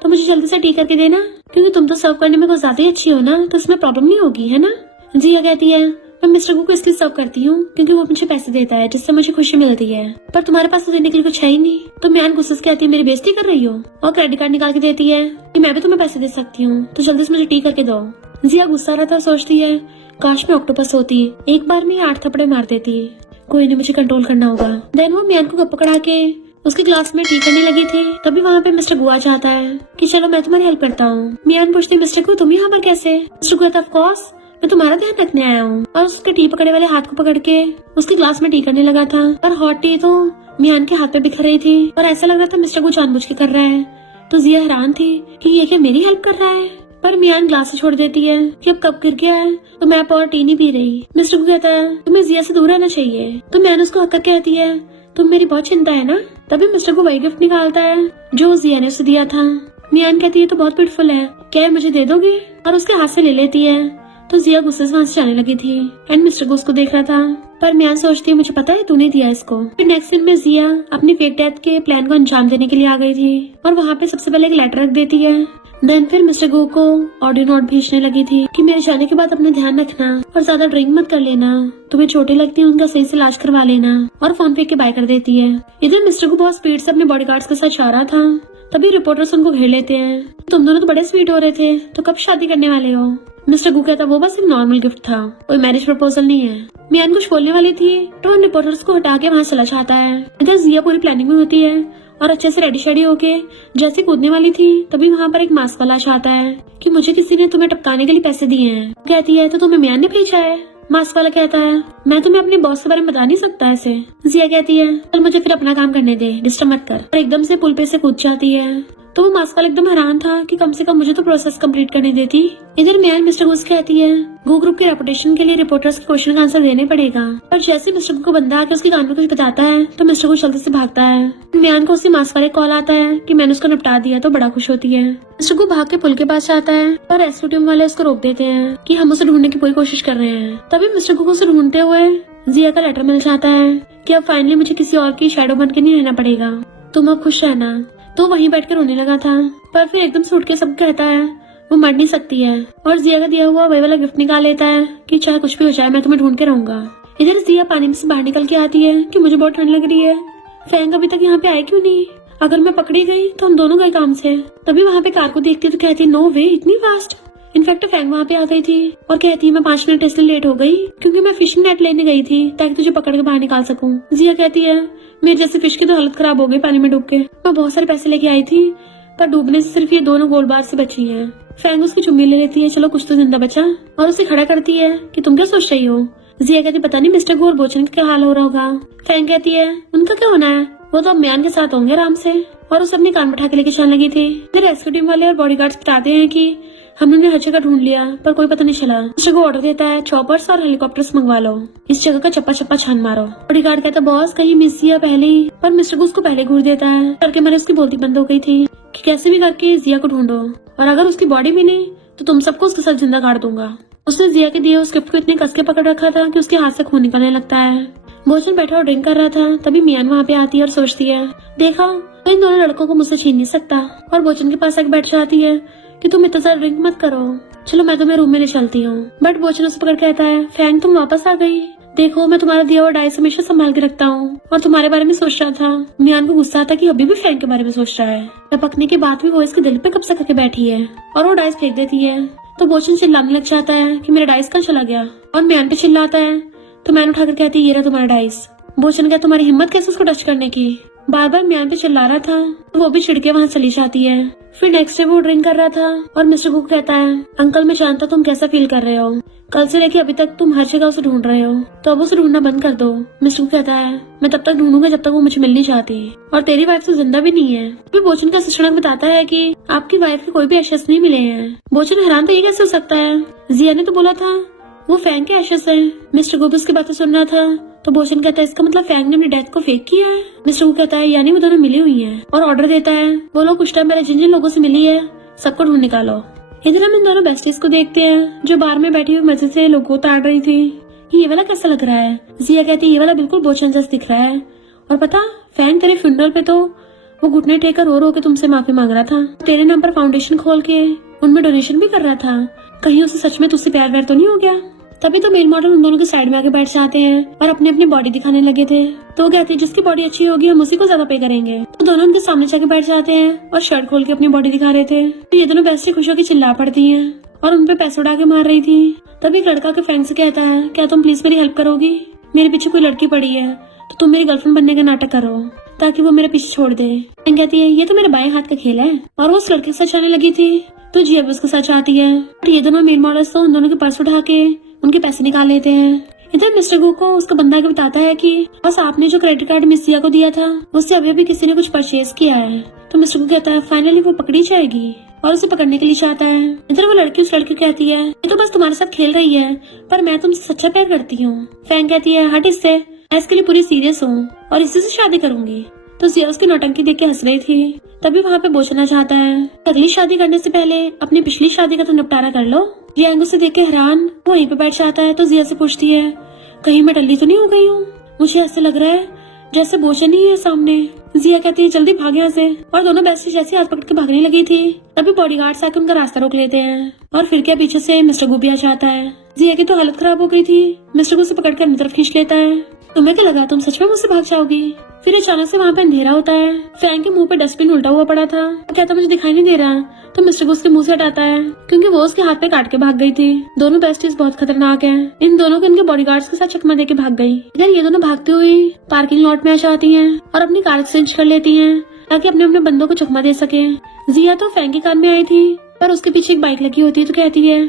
तो मुझे जल्दी से टी करके देना, क्योंकि तुम तो सर्व करने में कुछ ज्यादा ही अच्छी हो ना, तो इसमें प्रॉब्लम नहीं होगी, है ना? जिया कहती है मैं मिस्टर गू को इसलिए सर्व करती हूँ क्योंकि वो मुझे पैसे देता है जिससे मुझे खुशी मिलती है, पर तुम्हारे पास तो देने के लिए कुछ है ही नहीं। तो म्यान गुस्से से कहती है मेरी बेइज्जती कर रही हो, और क्रेडिट कार्ड निकाल के देती है कि मैं भी तुम्हें पैसे दे सकती हूँ, तो जल्दी से मुझे टी करके दो। जिया गुस्सा रहता है, सोचती है काश मैं ऑक्टोपस होती, एक बार में 8 थप्पड़े मार देती। कोई नहीं, मुझे कंट्रोल करना होगा। देन वो म्यान को पकड़ा के उसके ग्लास में टी करने लगी थी, तभी वहाँ पे मिस्टर गु आ जाता है कि चलो मैं तुम्हारी हेल्प करता हूँ। म्यान पूछती मिस्टर गु तुम यहाँ पर कैसे? मिस्टर गु कहता ऑफ कोर्स मैं तुम्हारा ध्यान रखने आया हूँ, और उसके टी पकड़े वाले हाथ को पकड़ के उसके ग्लास में टी करने लगा था, पर हॉट टी तो म्यान के हाथ पे बिखर रही थी और ऐसा लग रहा था मिस्टर गु जानबूझ के कर रहा है। तो जिया हैरान थी कि ये क्या मेरी हेल्प कर रहा है, पर म्यान ग्लास छोड़ देती है कि अब कब गिर गया है तो मैं अब और टी नहीं पी रही। मिस्टर गु कहता है तुम्हें जिया से दूर रहना चाहिए, तो म्यान उसको हक करके कहती है तुम मेरी बहुत चिंता है ना। तभी मिस्टर गु वही गिफ्ट निकालता है जो जिया ने उसे दिया था। म्यान कहती है तो बहुत ब्यूटीफुल है, क्या मुझे दे दोगे? और उसके हाथ से ले लेती है। तो जिया गुस्से से वहाँ से जाने लगी थी एंड मिस्टर गु उसको देख रहा था, पर म्यान सोचती है मुझे पता है तूने दिया इसको। फिर नेक्स्ट सीन में जिया अपनी फेक डेथ के प्लान को अंजाम देने के लिए आ गई थी और वहाँ पे सबसे पहले एक लेटर रख देती है। देन फिर मिस्टर गु को ऑडियो नोट भेजने लगी थी कि मेरे जाने के बाद अपना ध्यान रखना और ज्यादा ड्रिंक मत कर लेना, तुम्हें चोटें लगती है उनका सही से इलाज करवा लेना, और फोन पे के बाय कर देती है। इधर मिस्टर गु बहुत स्पीड से अपने बॉडीगार्ड्स के साथ जा रहा था, तभी रिपोर्टर्स उनको घेर लेते हैं। तुम दोनों तो बड़े स्वीट हो रहे थे, तो कब शादी करने वाले हो? मिस्टर गु कहता वो बस एक नॉर्मल गिफ्ट था, कोई मैरिज प्रपोजल नहीं है। मियान कुछ बोलने वाली थी तो उन रिपोर्टर्स को हटा के वहाँ चला जाता है। इधर जिया पूरी प्लानिंग में होती है और अच्छे से रेडी शेडी होके जैसे कूदने वाली थी, तभी वहाँ पर एक मास्क वाला आता है कि मुझे किसी ने तुम्हें टपकाने के लिए पैसे दिए हैं। कहती है तो तुम्हें मियान ने भेजा है? मास्क वाला कहता है मैं तुम्हें अपने बॉस के बारे में बता नहीं सकता ऐसे। जिया कहती है चल मुझे फिर अपना काम करने दे, डिस्टर्ब मत कर, और एकदम से पुल पे से कूद जाती है। तो वो मास्क वाला एकदम हैरान था कि कम से कम मुझे तो प्रोसेस कंप्लीट करने देती। इधर म्यान मिस्टर गु से कहती है गु ग्रुप के रेपुटेशन के लिए रिपोर्टर्स के क्वेश्चन का आंसर देने पड़ेगा, पर जैसे मिस्टर गु को बंदा आके उसके कान में कुछ बताता है तो मिस्टर गु जल्दी से भागता है। म्यान को उससे मास्क वाले कॉल आता है कि मैंने उसको निपटा दिया, तो बड़ा खुश होती है। मिस्टर गु भाग के पुल के पास जाता है और रेस्क्यू टीम वाले उसको रोक देते हैं कि हम उसे ढूंढने की पूरी कोशिश कर रहे हैं। तभी मिस्टर गु को उसे ढूंढते हुए जिया का लेटर मिल जाता है कि अब फाइनली मुझे किसी और की शैडो बन के नहीं रहना पड़ेगा, तुम अब खुश रहना। तो वहीं बैठकर रोने लगा था, पर फिर एकदम से उठ के सब कहता है वो मर नहीं सकती है, और जिया का दिया हुआ वही वाला गिफ्ट निकाल लेता है कि चाहे कुछ भी हो जाए मैं तुम्हें ढूंढ के रहूंगा। इधर जिया पानी में से बाहर निकल के आती है कि मुझे बहुत ठंड लग रही है, फैंग अभी तक यहाँ पे आए क्यों नहीं? अगर मैं पकड़ी गई तो हम दोनों गए काम से। तभी वहाँ पे कार को देखती तो कहती नो वे, इतनी फास्ट। इनफैक्ट फैंग वहाँ पे आ गई थी और कहती है मैं 5 मिनट इसलिए लेट हो गई क्योंकि मैं फिशिंग नेट लेने गई थी ताकि तुझे पकड़ के बाहर निकाल सकूं। जिया कहती है मेरे जैसे फिश की तो हालत खराब हो गई पानी में डूब के, मैं बहुत सारे पैसे लेके आई थी पर डूबने से सिर्फ ये दोनों गोलबार से बची हैं। फैंग उसकी चुम्मी ले लेती है, चलो कुछ तो जिंदा बचा, और उसे खड़ा करती है कि तुम क्या सोच रही हो? जिया कहती पता नहीं मिस्टर गु और बोचन का क्या हाल हो रहा होगा। फैंग कहती है उनका क्या होना है, वो तो अब म्यान के साथ होंगे आराम से, और उसे अपने कान बैठा के लेके चलने लगी थी। फिर रेस्क्यू टीम वाले और बॉडीगार्ड्स बताते हैं कि हमने हर जगह ढूंढ लिया पर कोई पता नहीं चला। मिस्टर को ऑर्डर देता है चॉपर्स और हेलीकॉप्टर्स मंगवा लो, इस जगह का चप्पा चप्पा छान मारो। बॉडीगार्ड कहता बॉस कहीं मिस किया पहले ही, पर मिस्टर को उसको पहले घूर देता है करके मैंने उसकी बोलती बंद हो गई थी कि कैसे भी करके जिया को ढूंढो, और अगर उसकी बॉडी मिली तो तुम सबको उसके साथ जिंदा गाड़ दूंगा। उसने जिया के दिए उस गिफ्ट को इतने कस के पकड़ रखा था कि उसके हाथ से खून निकलने लगता है। भोजन बैठा और ड्रिंक कर रहा था, तभी मियान वहाँ पे आती है और सोचती है देखा इन दोनों लड़कों को मुझसे छीन नहीं सकता, और भोजन के पास आके बैठ जाती है कि तुम इतना ज्यादा ड्रिंक मत करो, चलो मैं तुम्हें रूम में ले चलती हूँ। बट भोजन उसे पकड़ कहता है फैंग तुम वापस आ गई, देखो मैं तुम्हारा दिया हुआ डाइस हमेशा संभाल के रखता हूँ और तुम्हारे बारे में सोच रहा था। मियान को गुस्सा आता कि अभी भी फैंग के बारे में सोच रहा है, टपकने के बाद भी वो इसके दिल पे कब्जा करके बैठी है और वो डाइस फेंक देती है। तो भोजन चिल्लाने लग जाता है कि मेरा डाइस कहाँ चला गया, और म्यान पे चिल्लाता है तो मैन उठाकर कहती है ये रहा तुम्हारा डाइस। भोजन क्या तुम्हारी हिम्मत कैसे उसको टच करने की, बार बार म्यान पे चिल्ला रहा था तो वो भी चिढ़के वहाँ चली जाती है। फिर नेक्स्ट डे वो ड्रिंक कर रहा था और मिस्टर कुक कहता है अंकल मैं जानता तुम कैसा फील कर रहे हो, कल से लेके अभी तक तुम हर जगह उसे ढूंढ रहे हो, तो अब उसे ढूंढना बंद कर दो। मिस्टर कुक कहता है मैं तब तक ढूंढूंगा जब तक वो मुझे मिल नहीं चाहती, और तेरी वाइफ तो जिंदा भी नहीं है। फिर भोजन का शिक्षक बताता है कि आपकी वाइफ के कोई भी एशेस नहीं मिले हैं। भोजन हैरान तो ये कैसे हो सकता है, जिया ने तो बोला था वो फैंग के एशेस है। मिस्टर गो भी उसकी बातें सुन रहा था। तो बोशन कहता है इसका मतलब फैंग ने अपनी डेथ को फेक किया है। मिस्टर गो कहता है यानी वो दोनों मिली हुई हैं और ऑर्डर देता है वो लोग कुछ टाइम पहले जिन जिन लोगों से मिली है सबको ढूंढ निकालो। इधर हम इन दोनों बेस्टीज को देखते हैं जो बार में बैठी हुई मजे से लोगों को ताड़ रही थी। ये वाला कैसा लग रहा है? जिया कहती है ये वाला बिल्कुल बोशन जैसा दिख रहा है। और पता फैंग तेरे फ्यूनरल पे तो वो घुटने टेक कर रो के तुमसे माफी मांग रहा था। तेरे नाम पर फाउंडेशन खोल के उनमें डोनेशन भी कर रहा था। कहीं उसे सच में तुझसे प्यार व्यार तो नहीं हो गया? तभी तो मेल मॉडल उन दोनों के साइड में आके बैठ जाते हैं और अपनी अपनी बॉडी दिखाने लगे थे। तो वो कहते हैं जिसकी बॉडी अच्छी होगी हम उसी को ज्यादा पे करेंगे। तो दोनों उनके सामने जाके बैठ जाते हैं और शर्ट खोल के अपनी बॉडी दिखा रहे थे। तो ये दोनों बेस्टी खुश होकर चिल्ला पड़ती है और उन पे पैसे उड़ा के मार रही थी। तभी एक लड़का के फ्रेंड से कहता है क्या तुम प्लीज मेरी हेल्प करोगी? मेरे पीछे कोई लड़की पड़ी है तो तुम मेरी गर्लफ्रेंड बनने का नाटक करो ताकि वो मेरे पीछे छोड़ दे। कहती है ये तो मेरे बाएं हाथ का खेल है। और वो उस लड़के के साथ जाने लगी थी तो जिया भी उसके साथ आती है। और ये दोनों मेल मॉडल्स तो उन दोनों के पर्स उठा के उनके पैसे निकाल लेते हैं। इधर मिस्टर गो को उसका बंदा के बताता है कि बस आपने जो क्रेडिट कार्ड मिस जिया को दिया था उससे अभी भी किसी ने कुछ परचेज किया है। तो मिस्टर गो कहता है फाइनली वो पकड़ी जाएगी और उसे पकड़ने के लिए चाहता है। इधर वो लड़की उस लड़की को कहती है ये तो बस तुम्हारे साथ खेल रही है पर मैं तुमसे सच्चा प्यार करती हूँ। फैंग कहती है हट इससे, मैं इसके लिए पूरी सीरियस हूँ और इसी से शादी करूंगी। तो जिया उसकी नौटंकी देख के हंस रही थी। तभी वहाँ पे बोचना चाहता है अगली शादी करने से पहले अपनी पिछली शादी का तो निपटारा कर लो। जिया उसे देख के हैरान वो वहीं पे बैठ जाता है। तो जिया से पूछती है कहीं मैं टल्ली तो नहीं हो गई हूँ? मुझे ऐसे लग रहा है जैसे बोचन ही है सामने। जिया कहती है जल्दी भाग यहाँ से। और दोनों बेस्टी जैसे हाथ पकड़ के भागने लगी थी तभी बॉडीगार्ड्स आके उनका रास्ता रोक लेते हैं और फिर क्या पीछे से मिस्टर गो भी आ जाता है। जिया की तो हालत खराब हो गई थी। मिस्टर गो से पकड़कर अपनी तरफ खींच लेता है। तुम्हें क्या लगा तुम सच में मुझसे भाग जाओगी? फिर अचानक से वहाँ पे अंधेरा होता है। फैंग के मुंह पे डस्टबिन उल्टा हुआ पड़ा था। वो कहता मुझे दिखाई नहीं दे रहा। तो मिस्टर को उसके मुंह से हटाता है क्योंकि वो उसके हाथ पे काट के भाग गई थी। दोनों बेस्टीज बहुत खतरनाक हैं। इन दोनों को इनके बॉडीगार्ड्स के साथ चकमा देके भाग गई। इधर ये दोनों भागती हुई पार्किंग लॉट में आ जाती हैं और अपनी कार एक्सचेंज कर लेती हैं ताकि अपने अपने बंदों को चकमा दे सके। जिया तो फैंग की कार में आई थी पर उसके पीछे एक बाइक लगी होती है। तो कहती है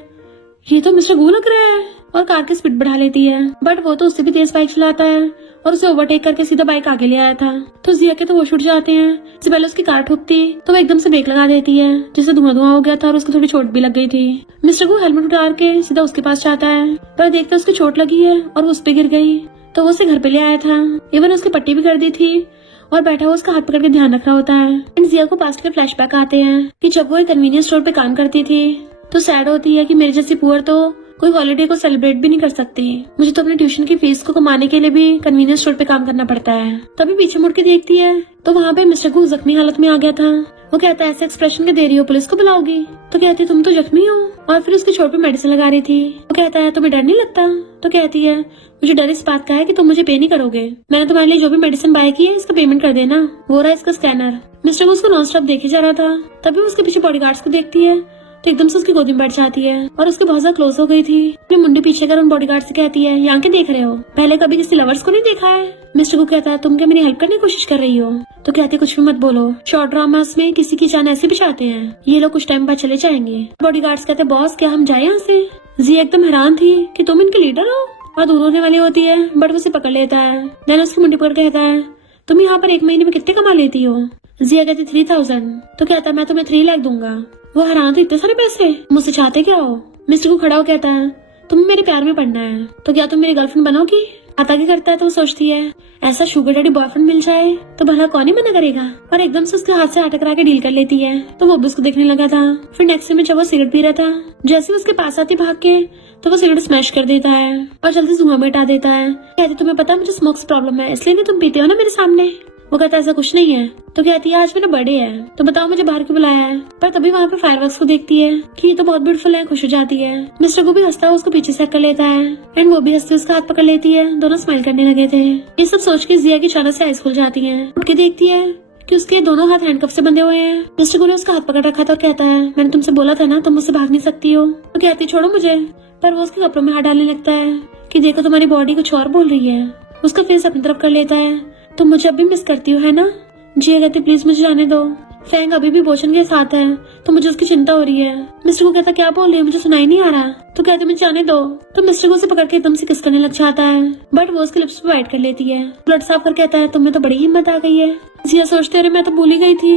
ये तो मिस्टर गो लग रहा है और कार की स्पीड बढ़ा लेती है। बट वो तो उससे भी तेज बाइक चलाता है और उसे ओवरटेक करके सीधा बाइक आगे ले आया था। तो जिया के तो वो छूट जाते हैं। इससे पहले उसकी कार ठुकती तो वो एकदम से ब्रेक लगा देती है जिससे धुआं धुआं हो गया था और उसको थोड़ी चोट भी लग गई थी। मिस्टर को हेलमेट उतार के सीधा उसके पास जाता है पर देखते उसकी चोट लगी है और वो उस पे गिर गई। तो वो उसे घर पे ले आया था। इवन उसकी पट्टी भी कर दी थी और बैठा हुआ उसका हाथ पकड़ के ध्यान रख रहा होता है। एंड जिया को पास्ट के फ्लैशबैक आते हैं कि जब वो एक कन्वीनियंस स्टोर पे काम करती थी तो सैड होती है कि मेरे जैसी पुअर तो कोई हॉलिडे को सेलिब्रेट भी नहीं कर सकती। मुझे तो अपने ट्यूशन की फीस को कमाने के लिए भी कन्वीनियंस स्टोर पे काम करना पड़ता है। तभी पीछे मुड़ के देखती है तो वहाँ पे मिस्टर को जख्मी हालत में आ गया था। वो कहता है ऐसे एक्सप्रेशन के दे रही हो पुलिस को बुलाओगी? तो कहती है तुम तो जख्मी हो। और फिर उसकी चोट पे मेडिसिन लगा रही थी। वो कहता है तुम्हें डर नहीं लगता? तो कहती है मुझे डर इस बात का है कि तुम मुझे पे नहीं करोगे। मैंने तुम्हारे लिए जो भी मेडिसिन बाय की है इसका पेमेंट कर देना। वो रहा इसका स्कैनर। मिस्टर को उसको नॉन स्टॉप देखे जा रहा था। तभी उसके पीछे बॉडीगार्ड्स को देखती है तो एकदम से उसकी गोदी में बैठ जाती है और उसके बहुत ज्यादा क्लोज हो गई थी। अपनी मुंडी पीछे कर उन बॉडीगार्ड से कहती है यहाँ के देख रहे हो? पहले कभी किसी लवर्स को नहीं देखा है? मिस्टर को कहता है तुम क्या मेरी हेल्प करने की कोशिश कर रही हो? तो कहती कुछ भी मत बोलो। शॉर्ट ड्रामास में किसी की जान ऐसे बचाते हैं। ये लोग कुछ टाइम बाद चले जाएंगे। बॉडीगार्ड्स कहते बॉस क्या हम जाए यहाँ से? जी एकदम हैरान थी कि तुम इनके लीडर हो। और दूर होने वाली होती है बट उसे पकड़ लेता है। देन उसकी मुंडी पकड़ कहता है तुम यहाँ पर एक महीने में कितने कमा लेती हो? जिया कहती 3000। तो कहता मैं तुम्हें 3 लाख दूंगा। वो हैरान तो इतने सारे पैसे मुझसे चाहते क्या हो? मिस्टर को खड़ा हो कहता है तुम्हें मेरे प्यार में पड़ना है तो क्या तुम मेरी गर्लफ्रेंड बनोगी? आता क्या करता है तो वो सोचती है ऐसा शुगर डैडी बॉयफ्रेंड मिल जाए तो भला कौन ही मना करेगा। और एकदम से उसके हाथ से टकरा के डील कर लेती है। तो वो भी उसको देखने लगा था। फिर नेक्स्ट में जब वो सिगरेट पी रहा था जैसे उसके पास आती भाग के तो वो सिगरेट स्मैश कर देता है और जल्दी धुआं में हटा देता है। कहती तुम्हें पता मुझे स्मोक्स प्रॉब्लम है इसलिए नहीं तुम पीते हो ना मेरे सामने? वो कहता ऐसा कुछ नहीं है। तो कहती है आज मेरा बर्थडे है तो बताओ मुझे बाहर क्यों बुलाया है? पर तभी वहाँ पे फायरवर्क्स को देखती है कि ये तो बहुत ब्यूटीफुल है। खुश हो जाती है। मिस्टर को भी हंसता है उसको पीछे से कर लेता है एंड वो भी हंसते उसका हाथ पकड़ लेती है। दोनों स्माइल करने लगे थे। ये सब सोच के जिया की अचानक से आइज खुल जाती है। उठ के देखती है कि उसके दोनों हाथ हैंडकफ से बंधे हुए हैं। मिस्टर को ने उसका हाथ पकड़ रखा था और कहता है मैंने तुमसे बोला था ना तुम मुझसे भाग नहीं सकती हो। तो कहती छोड़ो मुझे। पर वो उसके कपड़ों में हाथ डालने लगता है कि देखो तुम्हारी बॉडी कुछ और बोल रही है। उसका फेस अपनी तरफ कर लेता है। तुम मुझे अब भी मिस करती हो है ना? जिया कहती प्लीज मुझे जाने दो। फैंग अभी भी बोचन के साथ है तो मुझे उसकी चिंता हो रही है। मिस्टर को कहता क्या बोल रही है मुझे सुनाई नहीं आ रहा। तो कहते मुझे जाने दो। तो मिस्टर को उसे पकड़ के एकदम से किस करने लग जाता है बट वो उसके लिप्स पे बाइट कर लेती है। ब्लड साफ कर कहता है तुम्हें तो बड़ी हिम्मत आ गई है। जिया सोचते अरे मैं तो भूल ही गई थी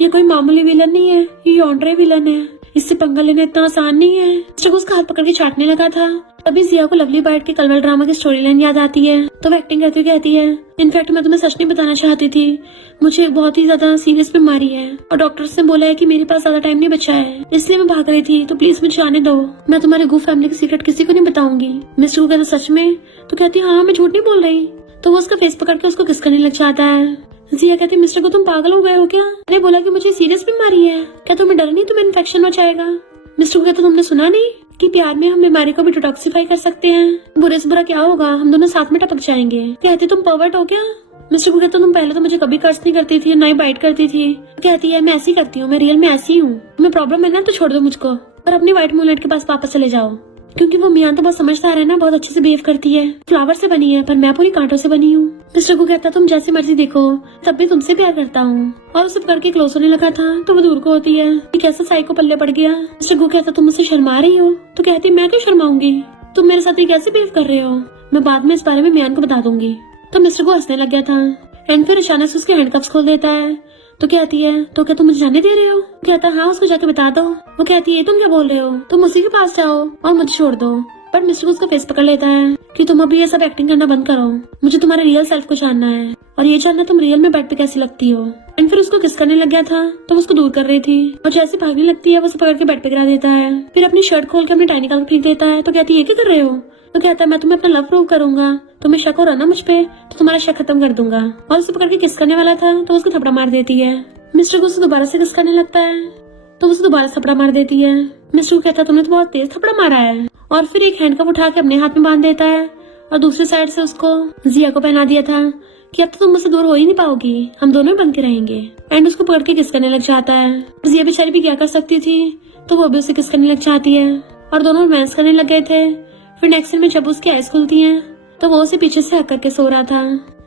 ये कोई मामूली विलन नहीं है ये यॉन्ड्रे विलन है। इससे पंगा लेना इतना आसान नहीं है। मिस्टर को उसका हाथ पकड़ के चाटने लगा था। तभी जिया को लवली बाइट के कलवल ड्रामा की स्टोरी लाइन याद आती है, तो वो एक्टिंग करती हुई कहती है, इनफैक्ट मैं तुम्हें सच नहीं बताना चाहती थी, मुझे एक बहुत ही ज्यादा सीरियस बीमारी है और डॉक्टर्स ने बोला है कि मेरे पास ज्यादा टाइम नहीं बचा है, इसलिए मैं भाग रही थी, तो प्लीज मुझे आने दो। मैं तुम्हारे गु फैमिली की सीक्रेट किसी को नहीं बताऊंगी। मिस्टर को कहता सच में? तो कहती हाँ मैं झूठ नहीं बोल रही। तो वो उसका फेस पकड़ के उसको किस करने लग जाता है। जिया कहती मिस्टर को तुम पागल हो गए हो क्या? मैंने बोला कि मुझे सीरियस बीमारी है, क्या तुम्हें डर नहीं तुम्हें इन्फेक्शन हो जाएगा? मिस्टर को कहता तुमने सुना नहीं कि प्यार में हम बीमारी को भी डिटॉक्सिफाई कर सकते हैं। बुरे से बुरा क्या होगा, हम दोनों साथ में टपक जाएंगे। कहती तुम पर्वर्ट हो क्या? मिस्टर को कहता तुम पहले तो मुझे कभी कर्ज नहीं करती थी, ना ही बाइट करती थी। कहती है मैं ऐसी करती हूँ, मैं रियल में ऐसी हूँ, तुम्हें प्रॉब्लम है ना तो छोड़ दो मुझको और अपनी व्हाइट मूलेट के पास वापस चले जाओ। क्योंकि वो मियान तो बहुत समझदार है ना, बहुत अच्छे से बिहेव करती है। फ्लावर से बनी है पर मैं पूरी कांटों से बनी हूँ। मिस्टर को कहता तुम जैसी मर्जी देखो, तब भी तुमसे प्यार करता हूँ। और उसे पकड़ के क्लोज होने लगा था तो वो दूर को होती है कि कैसा साइको पल्ले पड़ गया। मिस्टर को कहता तुम मुझसे शर्मा रही हो? तो कहती मैं क्यों शर्माऊंगी, तुम मेरे साथ ये कैसे बिहेव कर रहे हो, मैं बाद में इस बारे में मियान को बता दूंगी। तो मिस्टर को हंसने लग गया था एंड फिर अचानक से उसके हैंडकफ्स खोल देता है। तो कहती है तो क्या तुम मुझे जाने दे रहे हो? कहता हाँ उसको जाके बता दो। वो कहती है तुम क्या बोल रहे हो, तुम उसी के पास जाओ और मुझे छोड़ दो। पर मिस्टर को उसका फेस पकड़ लेता है कि तुम अभी ये सब एक्टिंग करना बंद करो, मुझे तुम्हारे रियल सेल्फ को जानना है और ये जानना तुम रियल में बेड पे कैसी लगती हो। एंड फिर उसको किस करने लग गया था तो उसको दूर कर रही थी और जैसे भागने लगती है वो उसे पकड़ के बेड पे गिरा देता है। फिर अपनी शर्ट खोल के अपनी टाई निकाल फेंक देता है। तो कहती है ये क्या कर रहे हो? तो कहता है मैं तुम्हें अपना लव प्रूव करूंगा, तुम्हें शक हो रहा ना मुझ पे, तो तुम्हारा शक खत्म कर दूंगा। और उसे पकड़ के किस करने वाला था तो उसको थपड़ा मार देती है। मिस्टर को उसे दोबारा से किस करने लगता है तो उसे दोबारा थपड़ा मार देती है। मिस्टर को कहता तुमने तो बहुत तेज थपड़ा मारा है और फिर एक हैंडकफ उठा के अपने हाथ में बांध देता है और दूसरी साइड से उसको जिया को पहना दिया था कि अब तो तुम मुझसे दूर हो ही नहीं पाओगी, हम दोनों ही बन के रहेंगे। एंड उसको पकड़ के किस करने लग जाता है। जिया बेचारी भी क्या कर सकती थी, तो वो भी उसे किस करने लग जाती है और दोनों रोमांस करने लग गए थे। फिर नेक्स्ट सीन में जब उसकी आईज खुलती है तो वो उसे पीछे से हक करके सो रहा था,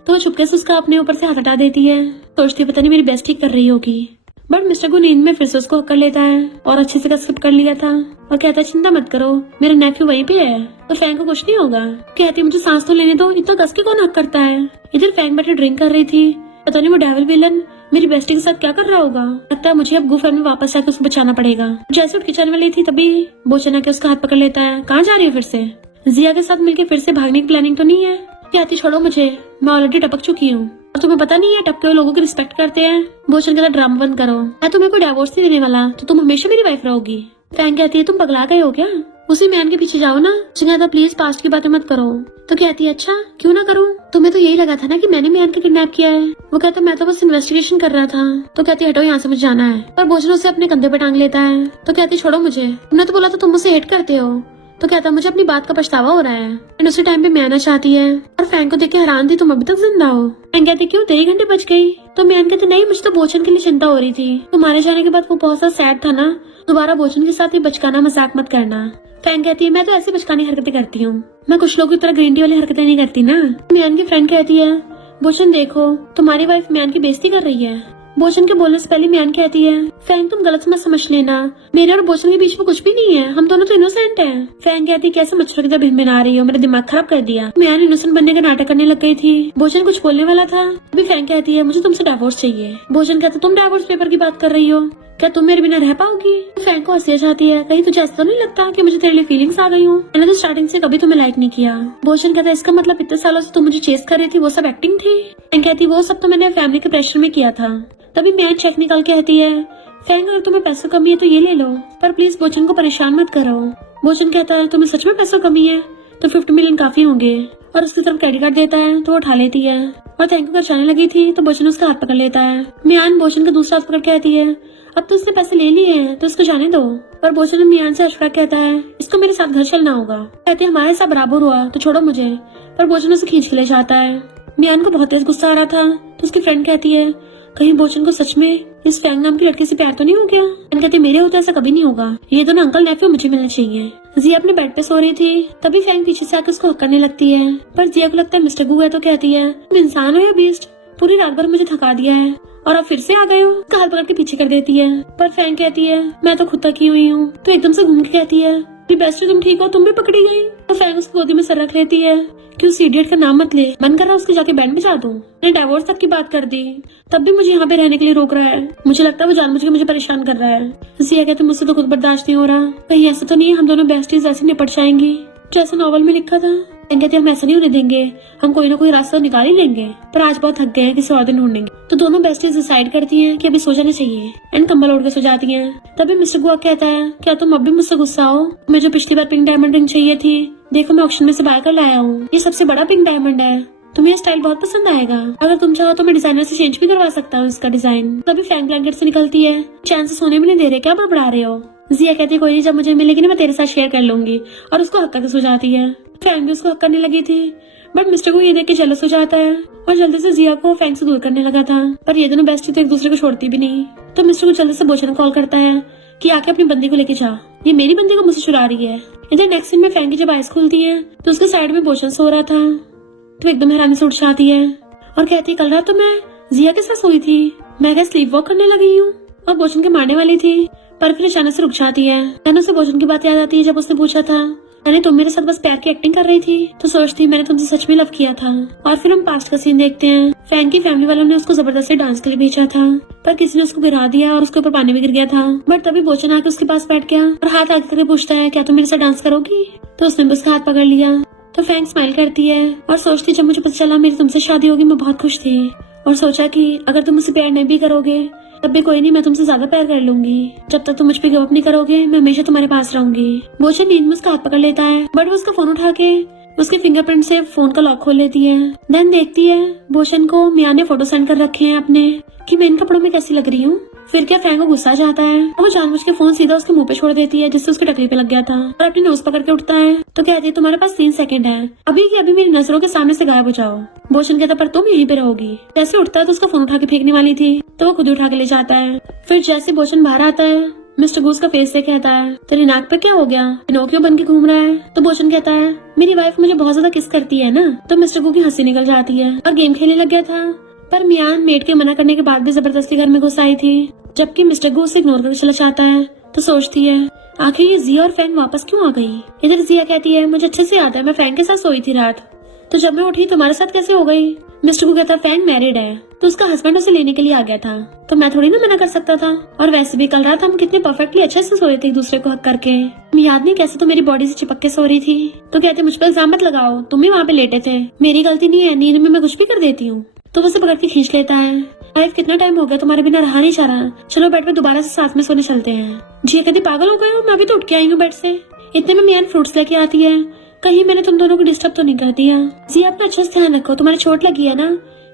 तो वो चुपके से उसका अपने ऊपर से हाथ हटा देती है, सोचती पता नहीं मेरी बेस्ट ठीक कर रही होगी। बट मिस्टर को नींद में फिर से उसको कर लेता है और अच्छे से कस कर लिया था और कहता है चिंता मत करो मेरा नेफ्यू वहीं पे है तो फैंग को कुछ नहीं होगा। कहती मुझे सांस तो लेने दो, इतना कस के कौन हक करता है। इधर फैंग बैठे ड्रिंक कर रही थी, पता नहीं वो डेविल विलन मेरी बेस्टी के साथ क्या कर रहा होगा। लगता है मुझे अब गु फैमिली वापस आके उसको बचाना पड़ेगा। जैसे उठ के जाने वाली थी तभी बोचन आके उसका हाथ पकड़ लेता है। कहाँ जा रही है फिर से? जिया के साथ मिलके फिर से भागने की प्लानिंग तो नहीं है? कहती छोड़ो मुझे, मैं ऑलरेडी टपक चुकी हूँ और तुम्हें पता नहीं है टपके हुए लोगों की रिस्पेक्ट करते हैं। बोचन कहता ड्रामा बंद करो, मैं तुम्हें कोई डिवोर्स नहीं देने वाला, तो तुम हमेशा मेरी वाइफ रहोगी। फैंग कहती है तुम पगला गए हो क्या, उसी मैन के पीछे जाओ ना। कहता प्लीज पास्ट की बातें मत करो। तो कहती है अच्छा क्यों ना करूँ, तुम्हें तो यही लगा था ना कि मैंने मैन को किडनैप किया है। वो कहता मैं तो बस इन्वेस्टिगेशन कर रहा था। तो कहती हटो यहाँ से मुझे जाना है, पर बोचन उसे अपने कंधे पे टांग लेता है। तो कहती छोड़ो मुझे, तुमने तो बोला था तुम मुझसे हेट करते हो। तो कहता मुझे अपनी बात का पछतावा हो रहा है। एंड उसी टाइम पे मैं आना चाहती है और फैंग को देख के हैरान थी तुम अभी तक जिंदा हो। फैंग कहती क्यों 3 घंटे बच गई। तो मैन कहते नहीं मुझे तो बोचन के लिए चिंता हो रही थी, तुम्हारे जाने के बाद वो बहुत सा सैड था ना, दोबारा बोचन के साथ ही बचकाना मजाक मत करना। फैंग कहती है मैं तो ऐसी बचकानी हरकतें करती हूँ, मैं कुछ लोगों की तरह ग्रीन टी वाली हरकतें नहीं करती ना। मैन की फ्रेंड कहती है बोचन देखो तुम्हारी वाइफ मैन की बेइज्जती कर रही है। बोचन के बोलने से पहले मैन कहती है फैंग तुम गलत मत समझ लेना, मेरे और बोचन के बीच में कुछ भी नहीं है, हम दोनों तो इनोसेंट हैं। फैंग कहती कैसे मच्छरों की तरह भिनभिना रही हो, मेरा दिमाग खराब कर दिया। मैन इनोसेंट बनने का नाटक करने लग गई थी। बोचन कुछ बोलने वाला था अभी फैंग कहती है मुझे तुमसे डिवोर्स चाहिए। बोचन कहता तुम डिवोर्स पेपर की बात कर रही हो, क्या तुम मेरे बिना रह पाओगी? फैंग को हंसी जाती है कहीं तुझे ऐसा तो नहीं लगता कि मुझे तेरे लिए फीलिंग्स आ गई हूँ, मैंने तो स्टार्टिंग से कभी तुम्हें लाइक नहीं किया। बोचन कहता इसका मतलब इतने सालों से तुम मुझे चेस कर रही थी वो सब एक्टिंग थी। फैंग कहती वो सब तो मैंने फैमिली के प्रेशर में किया था। तभी मैन चेक निकाल के कहती है फैंग अगर तुम्हें पैसों कमी है तो ये ले लो, पर प्लीज बोचन को परेशान मत करो। बोचन कहता है तुम्हें सच में पैसों कमी है तो 50 मिलियन काफी होंगे और उसकी तरफ क्रेडिट कार्ड देता है तो वो उठा लेती है और थैंक यू कर जाने लगी थी तो बोचन उसका हाथ पकड़ लेता है। मियान बोचन का दूसरा हाथ पकड़ कहती है अब तो उसने पैसे ले लिए हैं तो उसको जाने दो। पर बोचन मियान से अशफाक कहता है इसको मेरे साथ घर चलना होगा। कहते हमारे हिस्सा बराबर हुआ तो छोड़ो मुझे, पर बोचन उसे खींच के ले जाता है। मियान को बहुत तेज गुस्सा आ रहा था तो उसकी फ्रेंड कहती है कहीं बोचन को सच में इस फैंग नाम की लड़की से प्यार तो नहीं हो गया। कहते मेरे होते ऐसा कभी नहीं होगा, ये दोनों अंकल नेफ्यू मुझे मिलने चाहिए। जिया अपने बेड पे सो रही थी तभी फैंग पीछे से आकर उसको हक करने लगती है, पर जिया को लगता है मिस्टर गु है तो कहती है तुम इंसान हो या बीस्ट, पूरी रात भर मुझे थका दिया है और अब फिर से आ गए हो। हाथ पकड़ के पीछे कर देती है, पर फैंग कहती है मैं तो खुद थकी हुई हूँ। तो एकदम से घूम के कहती है बेस्टी तुम ठीक हो, तुम भी पकड़ी गई। तो फैंग उसकी गोदी में सर रख लेती है कि उस इडियट का नाम मत ले, मन कर रहा उसके जाके बैंड बजा दूं। मैंने डिवोर्स तक की बात कर दी, तब भी मुझे यहाँ पे रहने के लिए रोक रहा है। मुझे लगता है वो जानबूझ के मुझे परेशान कर रहा है। जिया कहते मुझसे तो खुद बर्दाश्त नहीं हो रहा, कहीं ऐसा तो नहीं है हम दोनों बेस्टीज ऐसे निपट जाएंगी जैसे नॉवल में लिखा था। कहते हम ऐसा नहीं होने देंगे, हम कोई ना कोई रास्ता निकाल ही लेंगे, पर आज बहुत थक गए हैं, किसी और दिन ढूंढेंगे। तो दोनों बेस्टीज डिसाइड करती हैं कि अभी सो जाना चाहिए एंड कंबल ओढ़ के सो जाती हैं। तभी मिस्टर गुआ कहता है क्या तुम अब भी मुझसे गुस्सा हो? मुझे जो पिछली बार पिंक डायमंड रिंग चाहिए थी, देखो मैं ऑक्शन में से बाय कर लाया हूँ। ये सबसे बड़ा पिंक डायमंड है, तुम्हें स्टाइल बहुत पसंद आएगा। अगर तुम चाहो तो मैं डिजाइनर से चेंज भी करवा सकता हूँ इसका डिजाइन। तभी फैंग ब्लैंकेट से निकलती है, चांसेस सोने भी नहीं दे रहे, क्या बड़बड़ा रहे हो? जिया कहती है कोई नहीं, जब मुझे मिलेगी ना मैं तेरे साथ शेयर कर लूंगी, और उसको हक करके सो जाती है। फैंग भी उसको हक करने लगी थी, बट मिस्टर को ये देख के जेलस हो जाता है और जल्दी से जिया को फैंग से दूर करने लगा था। पर ये दोनों बेस्टी तो एक दूसरे को छोड़ती भी नहीं। तो मिस्टर को जल्दी से बोचन कॉल करता है कि आके अपनी बंदी को लेके जा, ये मेरी बंदी को मुझसे चुरा रही है। इधर नेक्स्ट सीन में फैंग की जब आइस खुलती है तो उसके साइड में बोचन सो रहा था। तो एकदम हैरानी से उठ जाती है और कहती है कल रात तो मैं जिया के साथ सोई थी, मैं क्या स्लीप वॉक करने लगी हूँ? और बोचन के मारने वाली थी, पर फिर अचानक से रुक जाती है। मैंने उसे बोचन की बात याद आती है जब उसने पूछा था मैंने तुम मेरे साथ बस प्यार की एक्टिंग कर रही थी, तो सोचती मैंने तुमसे सच में लव किया था। और फिर हम पास्ट का सीन देखते हैं। फैंग की फैमिली वालों ने उसको जबरदस्ती डांस के लिए भेजा था, पर किसी ने उसको गिरा दिया और उसके ऊपर पानी भी गिर गया था। बट तभी बोचन आके उसके पास बैठ गया और हाथ आगे करके पूछता है क्या तुम मेरे साथ डांस करोगी? तो उसने भी उसका हाथ पकड़ लिया। तो फैंग स्माइल करती है और सोचती जब मुझे पता चला मेरी तुमसे शादी होगी मैं बहुत खुश थी, और सोचा कि अगर तुम मुझसे प्यार नहीं भी करोगे तब भी कोई नहीं, मैं तुमसे ज्यादा प्यार कर लूंगी। जब तक तुम मुझ पे गिव अप नहीं करोगे मैं हमेशा तुम्हारे पास रहूंगी। बोचन नींद में उसका हाथ पकड़ लेता है, बट वो उसका फोन उठा के उसके फिंगरप्रिंट से फोन का लॉक खोल लेती है। देन देखती है बोचन को मिया ने फोटो सेंड कर रखे हैं अपने कि मैं इन कपड़ों में कैसी लग रही हूँ। फिर क्या फैंग को गुस्सा जाता है और वो जानबूझ के फोन सीधा उसके मुंह पे छोड़ देती है, जिससे उसके टकली पे लग गया था, और अपनी नोज पकड़ के उठता है। तो कहती है तुम्हारे पास 3 सेकंड है, अभी की अभी मेरी नजरों के सामने से गायब हो जाओ। बोचन कहता पर तुम यहीं पे रहोगी। जैसे उठता है तो उसका फोन उठा के फेंकने वाली थी, तो वो खुद उठा के ले जाता है। फिर जैसे बोचन बाहर आता है मिस्टर गूस का फेस से कहता है तेरी नाक पर क्या हो गया, पिनोकियो बन के घूम रहा है? तो बोचन कहता है मेरी वाइफ मुझे बहुत ज्यादा किस करती है ना। तो मिस्टर गू की हंसी निकल जाती है और गेम खेलने लग गया था, पर मियान मेड के मना करने के बाद भी जबरदस्ती घर में घुस आई थी। जबकि मिस्टर गू उसे इग्नोर करके चला जाता है, तो सोचती है आखिर ये जिया और फैंग वापस क्यों आ गई। इधर जिया कहती है मुझे अच्छे से याद है मैं फैंग के साथ सोई थी रात, तो जब मैं उठी तुम्हारे साथ कैसे हो गई? मिस्टर गू कहता है फैंग मैरिड है, तो उसका हस्बैंड उसे लेने के लिए आ गया था, तो मैं थोड़ी ना मना कर सकता था। और वैसे भी कल रात हम कितने परफेक्टली अच्छे से सोए थे एक दूसरे को हक करके, याद नहीं कैसे तो मेरी बॉडी से चिपक के सो रही थी। तो कहते मुझ पर इल्जाम मत लगाओ, तुम भी वहाँ पे लेटे थे, मेरी गलती नहीं है, नींद में मैं कुछ भी कर देती हूँ। तो वो उसे पकड़ के खींच लेता है, लाइफ कितना टाइम हो गया तुम्हारे बिना रहा नहीं जा रहा, चलो बेड पे दोबारा से साथ में सोने चलते हैं। जी कहती पागल हो गए हो, मैं अभी तो उठ के आई हूँ बेड से। इतने में मियान फ्रूट्स लेके आती है, कहीं मैंने तुम दोनों को डिस्टर्ब तो नहीं कर दिया? जी अपना अच्छे से ध्यान रखो, तुम्हारी चोट लगी है ना,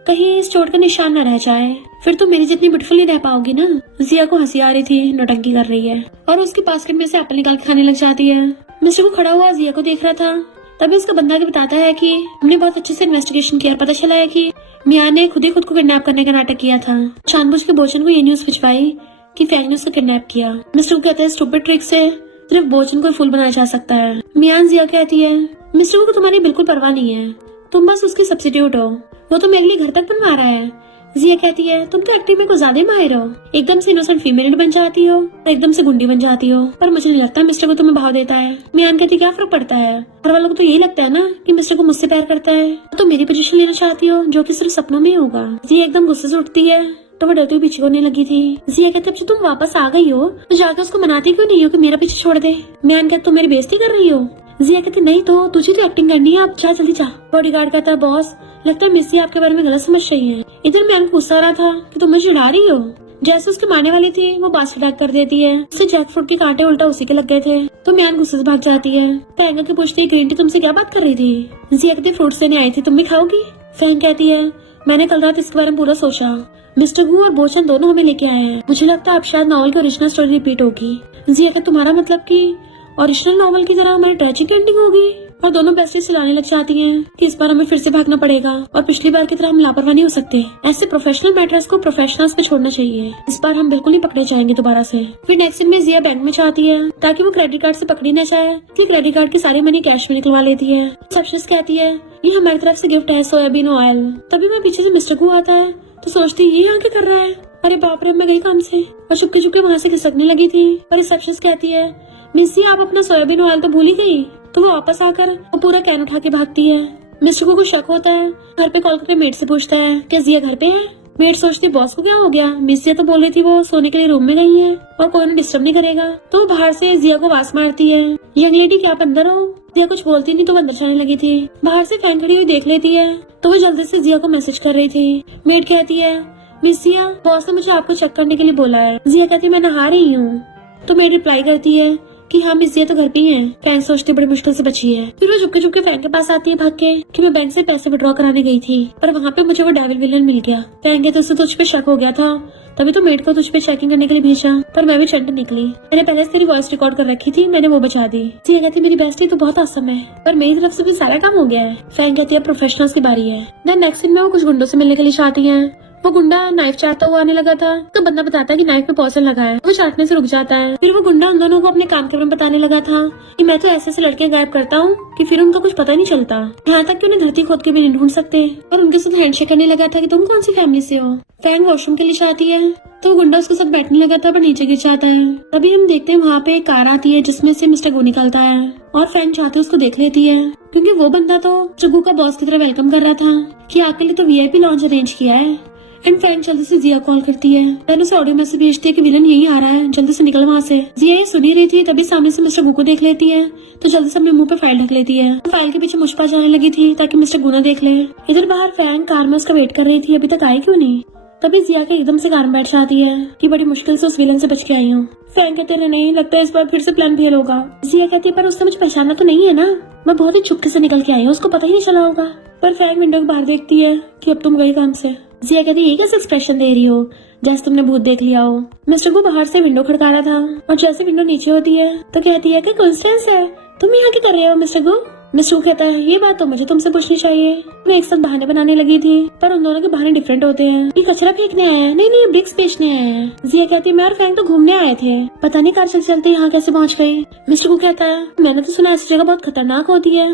कहीं इस चोट का निशान न रह जाए, फिर तुम मेरी जितनी ब्यूटीफुल नहीं रह पाओगी ना। जिया को हंसी आ रही थी, नौटंकी कर रही है और उसकी बास्केट में से एप्पल निकाल के खाने लग जाती है। मिस्टर को खड़ा हुआ जिया को देख रहा था, तभी उसका बंदा बताता है कि हमने बहुत अच्छे से इन्वेस्टिगेशन किया, पता चला है कि मिया ने खुद ही खुद को किडनैप करने का नाटक किया था। जानबूझ के बोचन को ये न्यूज भिजवाई कि फैंग ने उसको किडनैप किया। मिस्टर को कहते हैं स्टूपिड ट्रिक से सिर्फ बोचन को फूल बनाया जा सकता है। मियान जिया कहती है मिस्टर को तुम्हारी बिल्कुल परवाह नहीं है, तुम बस उसकी सब्स्टिट्यूट हो, वो तो मेरे लिए घर तक बनवा रहा है। जिया कहती है तुम तो एक्टिंग में कुछ ज्यादा ही माहिर हो, एकदम से इनोसेंट फीमेल बन जाती हो, एकदम से गुंडी बन जाती हो, पर मुझे नहीं लगता मिस्टर को तुम्हें भाव देता है। मियान कहती क्या फर्क पड़ता है, हर वालों को तो यही लगता है ना कि मिस्टर को मुझसे प्यार करता है, तो मेरी पोजीशन लेना चाहती हो जो कि सिर्फ सपनों में ही होगा। जिया एकदम गुस्से से उठती है, तो वो डरती हुई पीछे होने लगी थी। जिया कहती अब तुम वापस आ गई हो तो जाकर उसको मनाती क्यों नहीं हो कि मेरा पीछे छोड़ दे। मियान कहती तुम मेरी बेइज्जती कर रही हो। जिया कहती नहीं तो तुझे तो एक्टिंग करनी है, अब जा जल्दी जा। बॉडीगार्ड कहता है बॉस लगता है मिस्सी आपके बारे में गलत समझ रही है। इधर मैं गुस्सा आ रहा था कि तुम मुझे चिढ़ा रही हो। जैसे उसके मारने वाली थी वो बास्केट अटैक कर देती है, उससे जैक फ्रूट के कांटे उल्टा उसी के लग गए थे, तो म्यान गुस्से से भाग जाती है। फैंग के पूछती है ग्रीन टी तुमसे क्या बात कर रही थी। जिया कहती फ्रूट्स लेने आई थी, तुम भी खाओगी। फैंग कहती है मैंने कल रात इसके बारे में पूरा सोचा, मिस्टर गू और बोचन दोनों हमें लेके आए हैं, मुझे लगता है अब शायद नॉवल की ओरिजिनल स्टोरी रिपीट होगी। जिया कहती तुम्हारा मतलब कि ओरिजिनल नॉवल की तरह हमारी ट्रेजिक एंडिंग होगी। और दोनों बेस्टी चिल्लाने लग जाती हैं कि इस बार हमें फिर से भागना पड़ेगा और पिछली बार की तरह हम लापरवाह नहीं हो सकते, ऐसे प्रोफेशनल मैटर्स को प्रोफेशनल्स पे छोड़ना चाहिए, इस बार हम बिल्कुल नहीं पकड़े जाएंगे दोबारा से। फिर नेक्स्ट दिन में जिया बैंक में जाती है ताकि वो क्रेडिट कार्ड से पकड़ी न जाए, इसलिए क्रेडिट कार्ड की सारी मनी कैश में निकलवा लेती है। रिसेप्शनिस्ट कहती है ये हमारी तरफ से गिफ्ट है, सोयाबीन ऑयल। तभी मैं पीछे से मिस्टर को आता है तो सोचती ये यहाँ क्या कर रहा है, अरे बाप रे मैं गई काम से, और चुपके चुपके वहाँ से खिसकने लगी थी। और रिसेप्शनिस्ट कहती है मिस्सी आप अपना सोयाबीन ऑयल तो भूल ही गई। तो वो वापस आकर वो पूरा कैन उठा के भागती है। मिस्टर को शक होता है, घर पे कॉल करके मेड से पूछता है क्या जिया घर पे है। मेड सोचती बॉस को क्या हो गया, मिस्सी तो बोल रही थी वो सोने के लिए रूम में गई है और कोई उन्हें डिस्टर्ब नहीं करेगा। तो वो बाहर से जिया को आवाज मारती है, यंग लेडी क्या आप अंदर हो। जिया कुछ बोलती नहीं तो वो अंदर जाने लगी थी। बाहर से फैंग खड़ी हुई देख लेती है तो वो जल्दी से जिया को मैसेज कर रही थी। मेड कहती है मिस जिया बॉस ने मुझे आपको चेक करने के लिए बोला है। जिया कहती है मैं नहा रही हूँ। तो मेड रिप्लाई करती है कि हाँ मिस जिया तो घर पे ही है। फैंग सोचती बड़ी मुश्किल से बची है। फिर वो चुपके चुपके फैंग के पास आती है भाग के कि मैं बैंक से पैसे विड्रॉ कराने गई थी पर वहाँ पे मुझे वो डेविल विलन मिल गया। फैंग कहते उससे तुझ पे शक हो गया था तभी तो मेड को तुझ पे चेकिंग करने के लिए भेजा पर मैं भी चंड निकली। मैंने पहले से तेरी वॉइस रिकॉर्ड कर रखी थी, मैंने वो बचा दी। जिया कहती मेरी बेस्टी तो बहुत आसम है पर मेरी तरफ से भी सारा काम हो गया है। फैंग कहती है प्रोफेशनल्स की बारी है। देन नेक्स्ट सीन में वो कुछ गुंडों से मिलने के लिए चाहती है। वो गुंडा नाइफ चाटता हुआ आने लगा था तो बंदा बताता है कि नाइफ में पॉइजन लगा है। वो चाटने से रुक जाता है। फिर वो गुंडा उन दोनों को अपने काम के बारे में बताने लगा था कि मैं तो ऐसे लड़कियां गायब करता हूँ कि फिर उनका कुछ पता नहीं चलता, यहाँ तक कि उन्हें धरती खोद के भी नहीं ढूंढ सकते। और उनके साथ हैंडशेक करने लगा था कि तुम कौन सी फैमिली से हो। फैंग वॉशरूम के लिए चाहती है तो वो गुंडा उसके साथ बैठने लगा था पर नीचे गिर जाता है। तभी हम देखते हैं वहाँ पे एक कार आती है जिसमें से मिस्टर गो निकलता है और फैंग चाहते उसको देख लेती है क्योंकि वो बंदा तो जग्गू का बॉस की तरह वेलकम कर रहा था कि आपके लिए तो वीआईपी लॉन्च अरेंज किया है। एंड फैंग जल्दी से जिया कॉल करती है। फैन उसे ऑडियो मैसेज भेजती है कि विलन यही आ रहा है, जल्दी से निकल वहाँ से। जिया ये सुनी रही थी तभी सामने से मिस्टर गू को देख लेती है तो जल्दी से अपने मुंह पे फाइल ढक लेती है। फाइल के पीछे मुश्किल जाने लगी थी ताकि मिस्टर गू ना देख ले। इधर बाहर फैंग कार में उसका वेट कर रही थी, अभी तक आई क्यों नहीं। तभी जिया के एकदम से कार में बैठ जाती है कि बड़ी मुश्किल से उस विलन से बच के आई हूँ। फैंग कहते हैं नहीं लगता है इस बार फिर से प्लान फेल होगा। जिया कहती है पर उसने मुझे पहचाना तो नहीं है ना, मैं बहुत ही चुपके से निकल के आई हूँ, उसको पता ही नहीं चला होगा। पर फैंग विंडो के बाहर देखती है कि अब तुम गई काम से। जिया कहती है ये कैसे एक्सप्रेशन दे रही हो जैसे तुमने भूत देख लिया हो। मिस्टर को बाहर से विंडो खड़का रहा था और जैसे विंडो नीचे होती है तो कहती है कि कोइंसिडेंस है, तुम यहाँ क्या कर रहे हो मिस्टर गो। मिस्टर को कहता है ये बात तो मुझे तुमसे पूछनी चाहिए। मैं एक साथ बहाने बनाने लगी थी पर उन दोनों के बहाने डिफरेंट होते हैं। ये कचरा फेंकने आए हैं, नहीं नहीं ब्रिक्स बेचने आए हैं। जिया कहती है मैं और फैंग तो घूमने आए थे, पता नहीं कार चलते यहाँ कैसे पहुँच गई। मिस्टर को कहता है मैंने तो सुना ऐसी जगह बहुत खतरनाक होती है,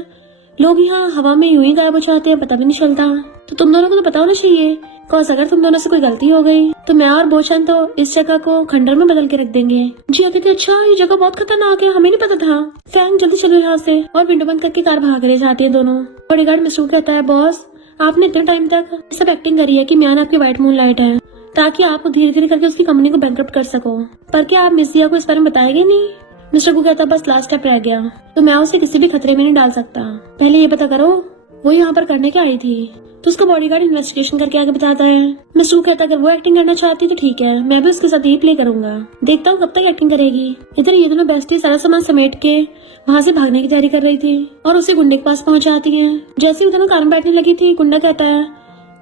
लोग यहाँ हवा में यूं ही गायब हो जाते हैं, पता भी नहीं चलता। तो तुम दोनों को तो पता होना चाहिए कॉज अगर तुम दोनों से कोई गलती हो गई तो मैं और बोशन तो इस जगह को खंडर में बदल के रख देंगे। जिया कहती है अच्छा ये जगह बहुत खतरनाक है, हमें नहीं पता था। फैंग जल्दी चलो यहाँ से और विंडो बंद करके कार भाग रहे जाती है दोनों। बॉडीगार्ड मिस्टर को कहता है बॉस आपने इतने टाइम तक सब एक्टिंग करी है कि म्यान आपकी व्हाइट मून लाइट है ताकि आप धीरे धीरे करके उसकी कंपनी को बैंकरप्ट कर सको, पर क्या आप मिस जिया को इस बारे में बताएंगे नहीं। मिस्टर को कहता बस लास्ट स्टेप रह गया तो मैं उसे किसी भी खतरे में नहीं डाल सकता, पहले ये पता करो वो यहाँ पर करने क्या आई थी। तो उसका बॉडीगार्ड इन्वेस्टिगेशन करके आगे बताता है। मिस्टर को कहता है अगर वो एक्टिंग करना चाहती तो ठीक है, मैं भी उसके साथ यही प्ले करूंगा, देखता हूँ कब तक एक्टिंग करेगी। इधर ये दोनों बेस्टी सारा सामान समेट के वहाँ से भागने की तैयारी कर रही थी और उसे गुंडे के पास पहुँच जाती है। जैसे वो दोनों कार में बैठने लगी थी गुंडा कहता है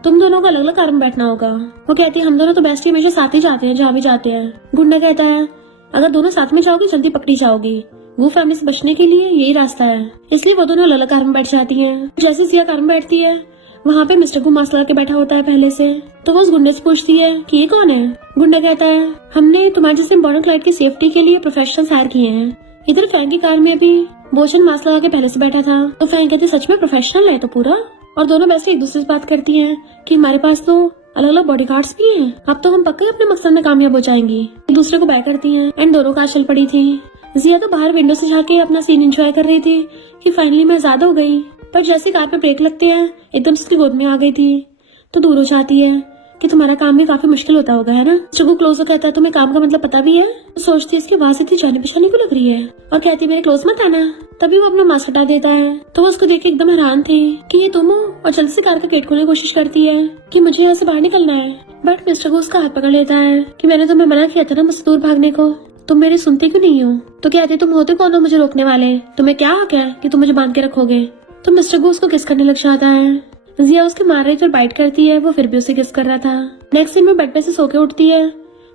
तुम दोनों को अलग अलग कार में बैठना होगा। वो कहती है हम दोनों तो बेस्टी हमेशा साथ ही जाते हैं जहाँ भी जाते हैं। गुंडा कहता है अगर दोनों साथ में जाओगी जल्दी पकड़ी जाओगी, वो फैमिली से बचने के लिए यही रास्ता है, इसलिए वो दोनों अलग कार में बैठ जाती हैं। जैसे जिया कार में बैठती है वहाँ पे मिस्टर को मास्क लगा के बैठा होता है पहले से, तो वो उस गुंडे से पूछती है कि ये कौन है। गुंडा कहता है हमने तुम्हारे जैसे इम्पोर्टेंट क्लाइंट की सेफ्टी के लिए प्रोफेशनल्स हायर किए हैं। इधर फैंग की कार में भी बोशन मास्क लगा के पहले से बैठा था तो फैंग कहती सच में प्रोफेशनल है तो पूरा। और दोनों वैसे एक दूसरे से बात करती है कि हमारे पास तो अलग अलग बॉडीगार्ड्स भी हैं, अब तो हम पक्का अपने मकसद में कामयाब हो जाएंगी। एक दूसरे को बाय करती हैं एंड दोनों कार चल पड़ी थी। जिया तो बाहर विंडो से जाके अपना सीन एंजॉय कर रही थी कि फाइनली मैं आजाद हो गई, पर जैसे कार पे ब्रेक लगते हैं एकदम से उसकी गोद में आ गई थी तो दूर हो जाती है कि तुम्हारा काम भी काफी मुश्किल होता होगा है ना। चुगू क्लोज हो कहता है तुम्हें काम का मतलब पता भी है। तो सोचती है इसकी आवाज इतनी जाने पहचाने को लग रही है और कहती है मेरे क्लोज मत आना। तभी वो अपना मास्क हटा देता है तो वो उसको देख के एकदम हैरान थी कि ये तुम हो और जल्दी से कार का गेट खोलने की कोशिश करती है कि मुझे यहाँ से बाहर निकलना है। बट मिस्टर को उसका हाथ पकड़ लेता है कि मैंने तुम्हें मना किया था ना मुझसे दूर भागने को, तुम मेरी सुनती क्यों नहीं हो। तो कहते तुम होते कौन हो मुझे रोकने वाले, तुम्हें क्या हक है कि तुम मुझे बांध के रखोगे। तो मिस्टर को उसको किस करने लग जाता है। जिया उसके मार रही थी और बाइट करती है, वो फिर भी उसे किस कर रहा था। नेक्स्ट सीन में बेड पे से सो के उठती है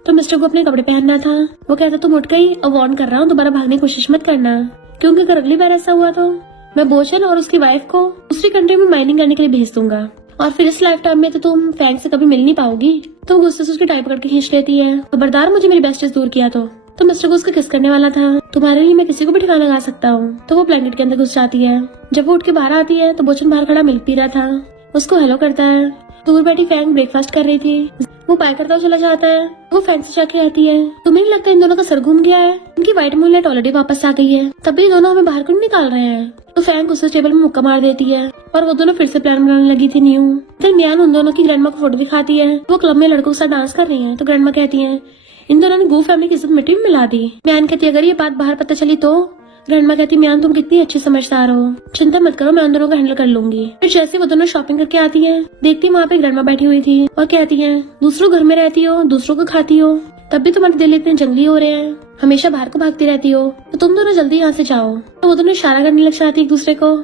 तो मिस्टर को अपने कपड़े पहनना था। वो कहता तुम उठ गई और वार्न कर रहा हूँ दोबारा भागने की कोशिश मत करना, क्योंकि अगर अगली बार ऐसा हुआ तो मैं बोचन और उसकी वाइफ को दूसरी कंट्री में माइनिंग करने के लिए भेज दूंगा और फिर इस लाइफ टाइम में तो तुम फैंग से कभी मिल नहीं पाओगी। तो गुस्से से उसकी टाई पकड़ के खींच लेती है, खबरदार मुझे मेरी बेस्टीज दूर किया तो मिस्टर को उसका किस करने वाला था। तुम्हारे लिए मैं किसी को भी ठिकाना लगा सकता हूँ। तो वो ब्लैंकेट के अंदर घुस जाती है। जब वो उठ के बाहर आती है तो बोचन बाहर खड़ा मिल्क पी रहा था, उसको हेलो करता है दूर बैठी फैंग ब्रेकफास्ट कर रही थी। वो बाय करता हुआ चला जाता है। वो फैंग से जाके आती है, तुम्हें नहीं लगता इन दोनों का सर घूम गया है? इनकी व्हाइट मूनलाइट ऑलरेडी वापस आ गई है, तब भी दोनों हमें बाहर क्यों निकाल रहे हैं? तो फैंग उसे टेबल में मुक्का मार देती है और वो दोनों फिर से प्लान बनाने लगी थी न्यू। फिर म्यान उन दोनों की ग्रैंडमा को फोटो दिखाती है। वो क्लब में लड़कों के साथ डांस कर रही है, तो ग्रैंडमा कहती है इन दोनों ने गू फैमिली की इज्जत मिट्टी में मिला दी। म्यान कहती है अगर ये बात बाहर पता चली तो? ग्रैंडमा कहती म्यान तुम कितनी अच्छी समझदार हो, चिंता मत करो, मैं उन दोनों को हैंडल कर लूंगी। फिर जैसे वो दोनों शॉपिंग करके आती है, देखती वहाँ पे ग्रैंडमा बैठी हुई थी और कहती है दूसरों घर में रहती हो, दूसरों को खाती हो, तब भी तुम्हारे दिल इतने जंगली हो रहे हैं, हमेशा बाहर को भागती रहती हो, तो तुम दोनों जल्दी यहाँ से जाओ। तो वो दोनों इशारा करने लग जाती एक दूसरे को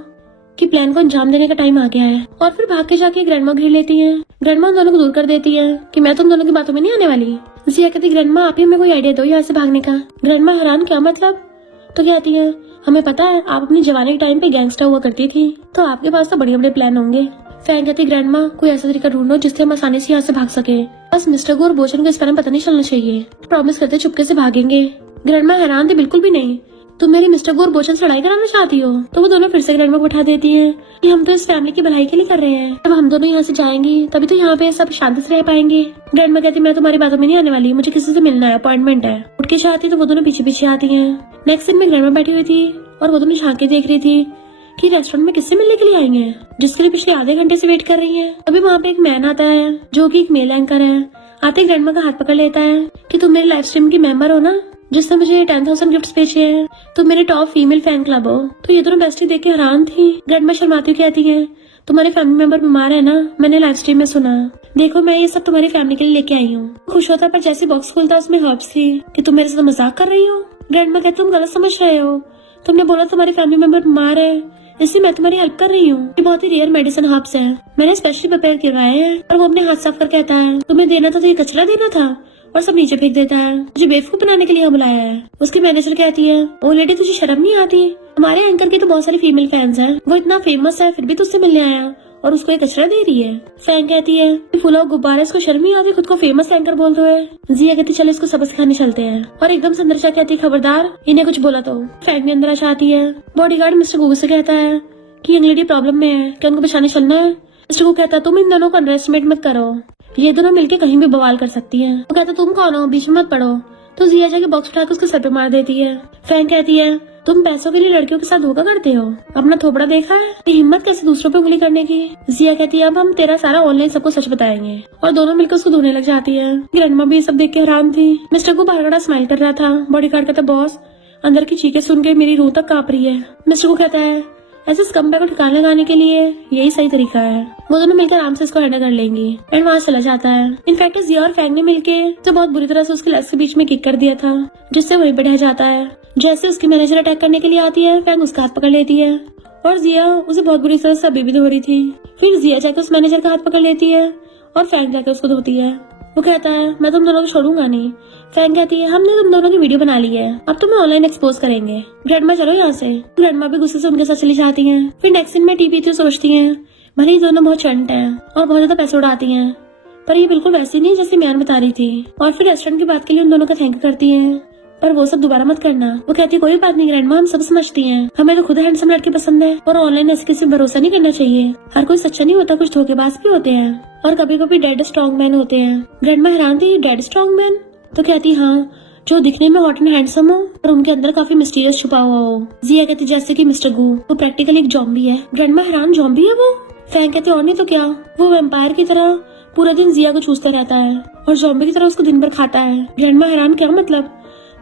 कि प्लान को अंजाम देने का टाइम आ गया है। और फिर भाग के जाके ग्रैंडमा घेर लेती है। ग्रैंडमा उन दोनों को दूर कर देती है कि मैं तुम दोनों की बातों में नहीं आने वाली। जिया कहती ग्रैंडमा आप ही हमें कोई आइडिया दो यहाँ से भागने का। ग्रैंडमा हैरान क्या मतलब? तो कहती है हमें पता है आप अपनी जवानी के टाइम पे गैंगस्टर हुआ करती थी, तो आपके पास तो बड़े बड़े प्लान होंगे। फैंग कहती ग्रैंडमा कोई ऐसा तरीका ढूंढो जिससे हम आसानी से यहाँ से भाग सके, बस मिस्टर गो और बोचन को इस बारे में पता नहीं चलना चाहिए। प्रॉमिस करते चुपके से भागेंगे। ग्रैंडमा हैरान थी, बिल्कुल भी नहीं, तुम मेरी मिस्टर गो और बोचन से लड़ाई कराना चाहती हो? तो वो दोनों फिर से ग्रैंडमा को उठा देती है कि हम तो इस फैमिली की भलाई के लिए कर रहे हैं, अब हम दोनों यहाँ से जाएंगे तभी तो यहाँ पे सब शांति से रह पाएंगे। ग्रैंडमा कहती मैं तुम्हारी बातों में नहीं आने वाली, मुझे किसी से मिलना है, अपॉइंटमेंट है। उठ के चाहती तो वो दोनों पीछे पीछे आती है। नेक्स्ट दिन में ग्रैंडमा बैठी हुई थी और वो दोनों झांक के देख रही थी कि रेस्टोरेंट में किससे मिलने के लिए आई हैं, जिसके लिए पिछले आधे घंटे से वेट कर रही हैं। अभी वहाँ पे एक मैन आता है जो कि एक मेल एंकर है। आते ग्रैंडमा का हाथ पकड़ लेता है कि तुम मेरे लाइव स्ट्रीम की मेंबर हो ना, जिसने मुझे 10,000 गिफ्ट्स भेजे हैं, तुम मेरे टॉप फीमेल फैन क्लब हो। तो ये दोनों बेस्टी देख के हैरान थी। ग्रैंडमा शर्माती हुई कहती है तुम्हारे फैमिली मेंबर बीमार है ना, मैंने लाइव स्ट्रीम में सुना, देखो मैं ये सब तुम्हारी फैमिली के लिए लेके आई हूँ। खुश होता पर जैसे बॉक्स खोलता उसमें हर्ब्स थी कि तुम मेरे साथ मजाक कर रही हो। ग्रैंडमा कहती तुम गलत समझ रहे हो, तुमने बोला तुम्हारी फैमिली मेंबर बीमार है, इसलिए मैं तुम्हारी हेल्प कर रही हूँ। ये बहुत ही रेयर मेडिसिन हर्ब्स है, मैंने स्पेशली प्रिपेयर करवाए हैं। और वो अपने हाथ साफ कर कहता है तुम्हें देना था तो ये कचरा देना था, और सब नीचे फेंक देता है। मुझे बेवकूफ बनाने के लिए बुलाया है। उसकी मैनेजर कहती है ओ लेडी तुझे शर्म नहीं आती, हमारे एंकर की तो बहुत सारी फीमेल फैंस हैं, वो इतना फेमस है फिर भी तुझसे मिलने आया और उसको ये कचरा दे रही है। फैंग कहती है फूला गुब्बारा, इसको शर्म नहीं आती खुद को फेमस एंकर बोलते हुए। जिया कहती चलो इसको सबक सिखाने चलते हैं। और एकदम से अंदर से कहती खबरदार इन्हें कुछ बोला तो। फैंग भी अंदर आ जाती है। बॉडीगार्ड मिस्टर गूगल से कहता है कि ये लेडी प्रॉब्लम में है, क्या उनको बचाने चलना है? मिस्टर गू कहता तुम इन दोनों को अंडरएस्टिमेट मत करो, ये दोनों मिलके कहीं भी बवाल कर सकती हैं। वो कहता तुम कौन हो, बीच में मत पड़ो। तो जिया जाके बॉक्स उठा के उसके सर पे मार देती है। फैंग कहती है तुम पैसों के लिए लड़कियों के साथ धोखा करते हो, अपना थोपड़ा देखा है, ये हिम्मत कैसे दूसरों पे उंगली करने की। जिया कहती है अब हम तेरा सारा ऑनलाइन सबको सच बताएंगे। और दोनों मिलकर उसको धोने लग जाती है। ग्रैंडमा भी ये सब देख के हैरान थी। मिस्टर को बाहर खड़ा स्माइल कर रहा था। बॉडीगार्ड कहता बॉस अंदर की चीखें सुन के मेरी रूह तक कांप रही है। मिस्टर को कहता है ऐसे स्कम्बैग को ठिकाने लगाने के लिए यही सही तरीका है, वो दोनों मिलकर आराम से इसको हैंडल कर लेंगी। एंड वहाँ चला जाता है। इनफैक्ट जिया और फैंग ने मिलके तो बहुत बुरी तरह से उसके लेग्स के बीच में किक कर दिया था, जिससे वहीं पे ढह जाता है। जैसे उसकी मैनेजर अटैक करने के लिए आती है, फैंग उसका हाथ पकड़ लेती है और जिया उसे बहुत बुरी तरह से अभी भी धो रही थी। फिर जिया जाकर उस मैनेजर का हाथ पकड़ लेती है और फैंग जाकर उसको धोती है। वो कहता है मैं तुम दोनों को छोड़ूंगा नहीं। फैंग कहती है हमने तुम दोनों की वीडियो बना ली है, अब तुम्हें ऑनलाइन एक्सपोज करेंगे। ग्रैंडमा चलो यहाँ से। ग्रैंडमा भी गुस्से से उनके साथ चली जाती हैं। फिर नेक्स्ट दिन में टीवी तो सोचती हैं भले ही दोनों बहुत चंट हैं और बहुत ज्यादा पैसे उड़ाती हैं, पर ये बिल्कुल वैसी नहीं जैसे म्यान बता रही थी। और फिर रेस्टोरेंट की बात के लिए उन दोनों का थैंक करती है, पर वो सब दोबारा मत करना। वो कहती है कोई बात नहीं ग्रैंडमा, हम सब समझती हैं, हमें तो खुद हैंडसम लड़के पसंद है और ऑनलाइन ऐसे किसी पर भरोसा नहीं करना चाहिए, हर कोई सच्चा नहीं होता, कुछ धोखेबाज भी होते हैं और कभी कभी डेड स्ट्रॉन्ग मैन होते हैं। ग्रैंडमा हैरान थी डेड स्ट्रॉन्ग मैन? तो कहती हाँ जो दिखने में हॉट एंड हैंडसम हो और उनके अंदर काफी मिस्टीरियस छुपा हुआ हो। जिया कहती जैसे कि मिस्टर गू, वो प्रैक्टिकली एक जॉम्बी है। ग्रैंडमा हैरान जॉम्बी है वो? फैंग कहते और नहीं तो क्या, वो वैम्पायर की तरह पूरा दिन जिया को चूसता रहता है और जॉम्बी की तरह उसको दिन भर खाता है। ग्रैंडमा हैरान क्या मतलब?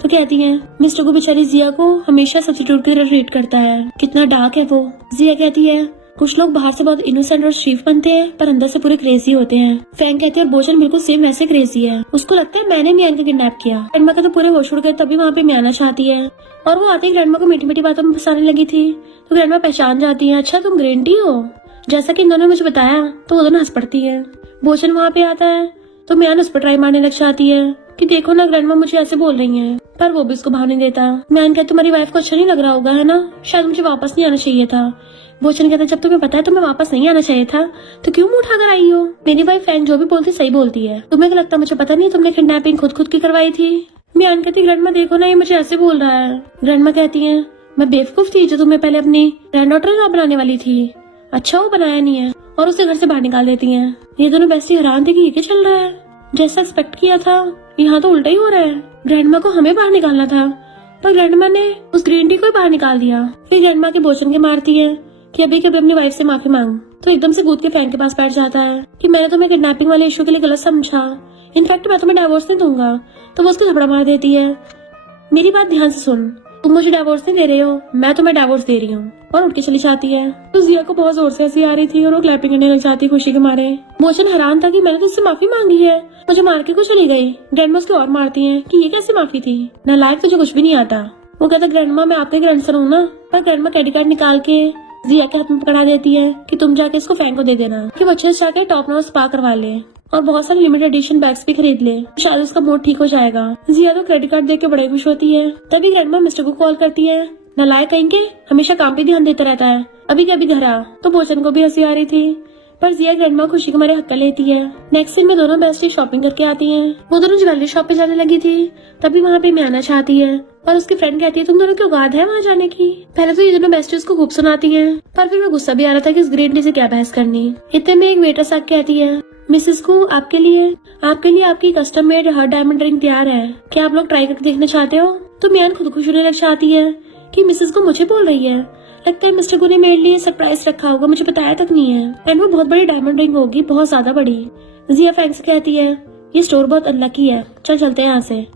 तो कहती है मिस्टर को बेचारी जिया को हमेशा सब्स्टिट्यूट की तरह ट्रीट करता है, कितना डार्क है वो। जिया कहती है कुछ लोग बाहर से बहुत इनोसेंट और शरीफ बनते हैं पर अंदर से पूरे क्रेजी होते हैं। फैंग कहती है बोचन बिल्कुल सेम वैसे क्रेजी है, उसको लगता है मैंने म्यान को किडनैप किया। ग्रैंडमा का तो पूरे होश उड़ गए, तभी वहाँ पे म्याना चाहती है और वो आते ही ग्रैंडमा को मीठी मीठी बातों में फंसाने लगी थी। तो ग्रैंडमा पहचान जाती है अच्छा तुम ग्रीन टी हो, जैसा कि इन दोनों ने मुझे बताया। तो वो दोनों हंस पड़ती है। बोचन वहाँ पे आता है तो म्यान उस पर ट्राई मारने लग जाती है कि देखो ना ग्रैंडमा मुझे ऐसे बोल रही है, पर वो भी उसको भाव नहीं देता। म्यान कहती तुम्हारी वाइफ को अच्छा नहीं लग रहा होगा है ना, शायद मुझे वापस नहीं आना चाहिए था। बोचन कहता जब तुम्हें पता है तुम्हें वापस नहीं आना चाहिए था तो क्यों मुंह उठाकर आई हो? मेरी वाइफ फैंग जो भी बोलती सही बोलती है, तुम्हें क्या लगता मुझे पता नहीं तुमने किडनैपिंग खुद की करवाई थी? म्यान कहती ग्रैंडमा देखो ना ये मुझे ऐसे बोल रहा है। ग्रैंडमा कहती है मैं बेवकूफ थी जो तुम्हें पहले अपनी ग्रैंड डॉटर बनाने वाली थी, अच्छा वो बनाया नहीं है, और उसे घर से बाहर निकाल देती है। ये दोनों बेस्टी हैरान थे कि ये क्या चल रहा है। जैसा एक्सपेक्ट किया था यहाँ तो उल्टा ही हो रहा है। ग्रैंडमा को हमें बाहर निकालना था पर ग्रैंडमा ने उस ग्रीन टी को ही बाहर निकाल दिया। फिर ग्रैंडमा के बोचन के मारती है कि अभी कभी अपनी वाइफ से माफी मांग, तो एकदम से कूद के फैन के पास बैठ जाता है कि मैंने तुम्हें किडनैपिंग वाले इशू के लिए गलत समझा, इनफैक्ट मैं तुम्हें डिवोर्स नहीं दूंगा। तो वो उसके थप्पड़ मार देती है। मेरी बात ध्यान से सुन, तुम मुझे डिवोर्स नहीं दे रहे हो, मैं तुम्हें डिवोर्स दे रही हूँ, और उठ के चली जाती है। तो जिया को बहुत जोर से हंसी आ रही थी और वो क्लैपिंग करने लग जाती खुशी के मारे। मोचन हैरान था कि मैंने तुझसे माफी मांगी है, मुझे मार के क्यों चली गई। ग्रैंडमा उसको और मारती है कि ये कैसी माफी थी, नालायक, तुझे कुछ भी नहीं आता। वो कहता ग्रैंडमा मैं आपके ग्रैंडसन हूँ ना। पर ग्रैंडमा क्रेडिट कार्ड निकाल के जिया के हाथ में पकड़ा देती है कि तुम जाके इसको फैन को दे देना कि बच्चे से जाके टॉप नॉच स्पा करवा ले और बहुत सारे लिमिटेड एडिशन बैग्स भी खरीद ले, शायद उसका मूड ठीक हो जाएगा। जिया तो क्रेडिट कार्ड देख के बड़े खुश होती है। तभी ग्रैंडमा मिस्टर को कॉल करती है, नालायक कहेंगे, हमेशा काम पे ध्यान देता रहता है, अभी के अभी घर आ। तो बोचन को भी हंसी आ रही थी पर जिया ग्रैंडमा खुशी के मारे हक्का लेती है। नेक्स्ट सीन में दोनों बेस्टी शॉपिंग करके आती हैं। वो दोनों ज्वेलरी शॉप पे जाने लगी थी, तभी वहाँ पे मियाना चाहती है और उसकी फ्रेंड कहती है तुम दोनों की औकात है वहाँ जाने की। पहले तो ये दोनों बेस्टी उसको खूब सुनाती हैं, पर फिर मैं गुस्सा भी आ रहा था कि इस ग्रीन टी से क्या बहस करनी। इतने में एक वेटर आके कहती है, मिसेस को आपके लिए आपकी custom made her diamond ring तैयार है, क्या आप लोग ट्राई करके देखना चाहते हो। तो मियान खुद खुश होने लग जाती है कि मिसेस को मुझे बोल रही है, लगता है मिस्टर को ने मेरे लिए सरप्राइज रखा होगा, मुझे बताया तक नहीं है, एंड वो बहुत बड़ी डायमंड रिंग होगी, बहुत ज्यादा बड़ी। जिया फैंक से कहती है ये स्टोर बहुत अनलकी है, चल चलते हैं यहाँ से।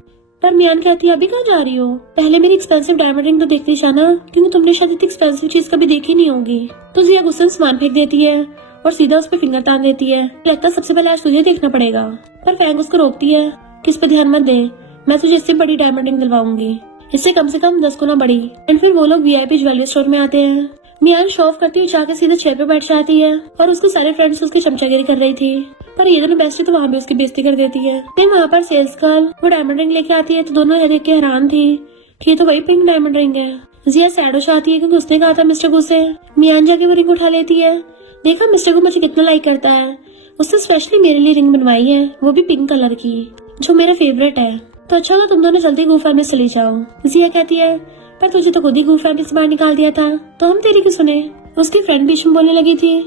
पर मियान कहती है अभी कहाँ जा रही हो, पहले मेरी एक्सपेंसिव डायमंड रिंग तो देखती जाना, क्योंकि तुमने शायद इतनी एक्सपेंसिव चीज कभी देखी नहीं होगी। तो जिया गुस्से में सामान फेंक देती है और सीधा उस पर फिंगर तान देती है, लगता है सबसे पहले आज तुझे देखना पड़ेगा। पर फैंक उसको रोकती है कि इस पर ध्यान मत दे, मैं तुझे इससे बड़ी डायमंड रिंग दिलवाऊंगी, इससे कम से कम 10 गुना बड़ी। एंड फिर वो लोग वीआईपी ज्वेलरी स्टोर में आते हैं। मियान शो ऑफ करती हुई जाके सीधे चेयर पे बैठ जाती है और उसके सारे फ्रेंड्स उसकी चमचागिरी कर रही थी, पर ये दोनों बेस्टी तो वहाँ भी उसकी बेइज्जती कर देती है। फिर वहाँ पर सेल्स गर्ल वो डायमंड रिंग लेके आती है, तो दोनों ये देख के हैरान थी कि ये तो वही पिंक डायमंड रिंग है। जिया सैड हो जाती है क्योंकि उसने कहा था मिस्टर को से। मियान जाके वो रिंग उठा लेती है, देखा मिस्टर को मुझे कितना लाइक करता है, उसने स्पेशली मेरे लिए रिंग बनवाई है, वो भी पिंक कलर की, जो मेरा फेवरेट है। तो अच्छा ना तुम दोनों जल्दी गू फैमिली चली जाओ। जिया कहती है पर तुझे तो खुद ही गू फैमिली से बाहर निकाल दिया था, तो हम तेरी क्यों सुने। उसकी फ्रेंड बीच में बोलने लगी थी,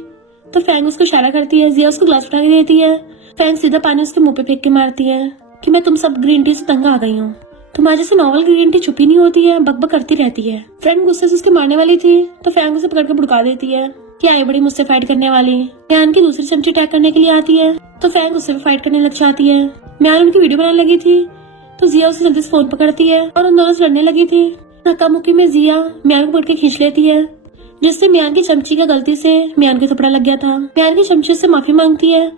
तो फैंग उसको इशारा करती है। जिया उसको ग्लास उठा के देती है। फैंग सीधा पानी उसके मुंह पे फेंक के मारती है कि मैं तुम सब ग्रीन टी से तंग आ गई हूँ, तुम्हारे जैसे नॉवल ग्रीन टी चुपी नहीं होती है, बकबक करती रहती है। फ्रेंड गुस्से से उसके मारने वाली थी, तो फैंग उसे पकड़ के भुड़का देती है कि आई बड़ी मुझसे फाइट करने वाली। म्यान की दूसरी चमची अटैक करने के लिए आती है, तो फैंग उससे भी फाइट करने लग जाती है। म्यान उनकी वीडियो बनाने लगी थी, तो जिया उसे जल्दी से फोन पकड़ती है और उन दोनों से लड़ने लगी थी। धक्का मुक्की में जिया म्यान को पकड़ के खींच लेती है, जिससे म्यान की चमची का गलती से म्यान के थप्पड़ लग गया था। म्यान की चमची से माफी मांगती है,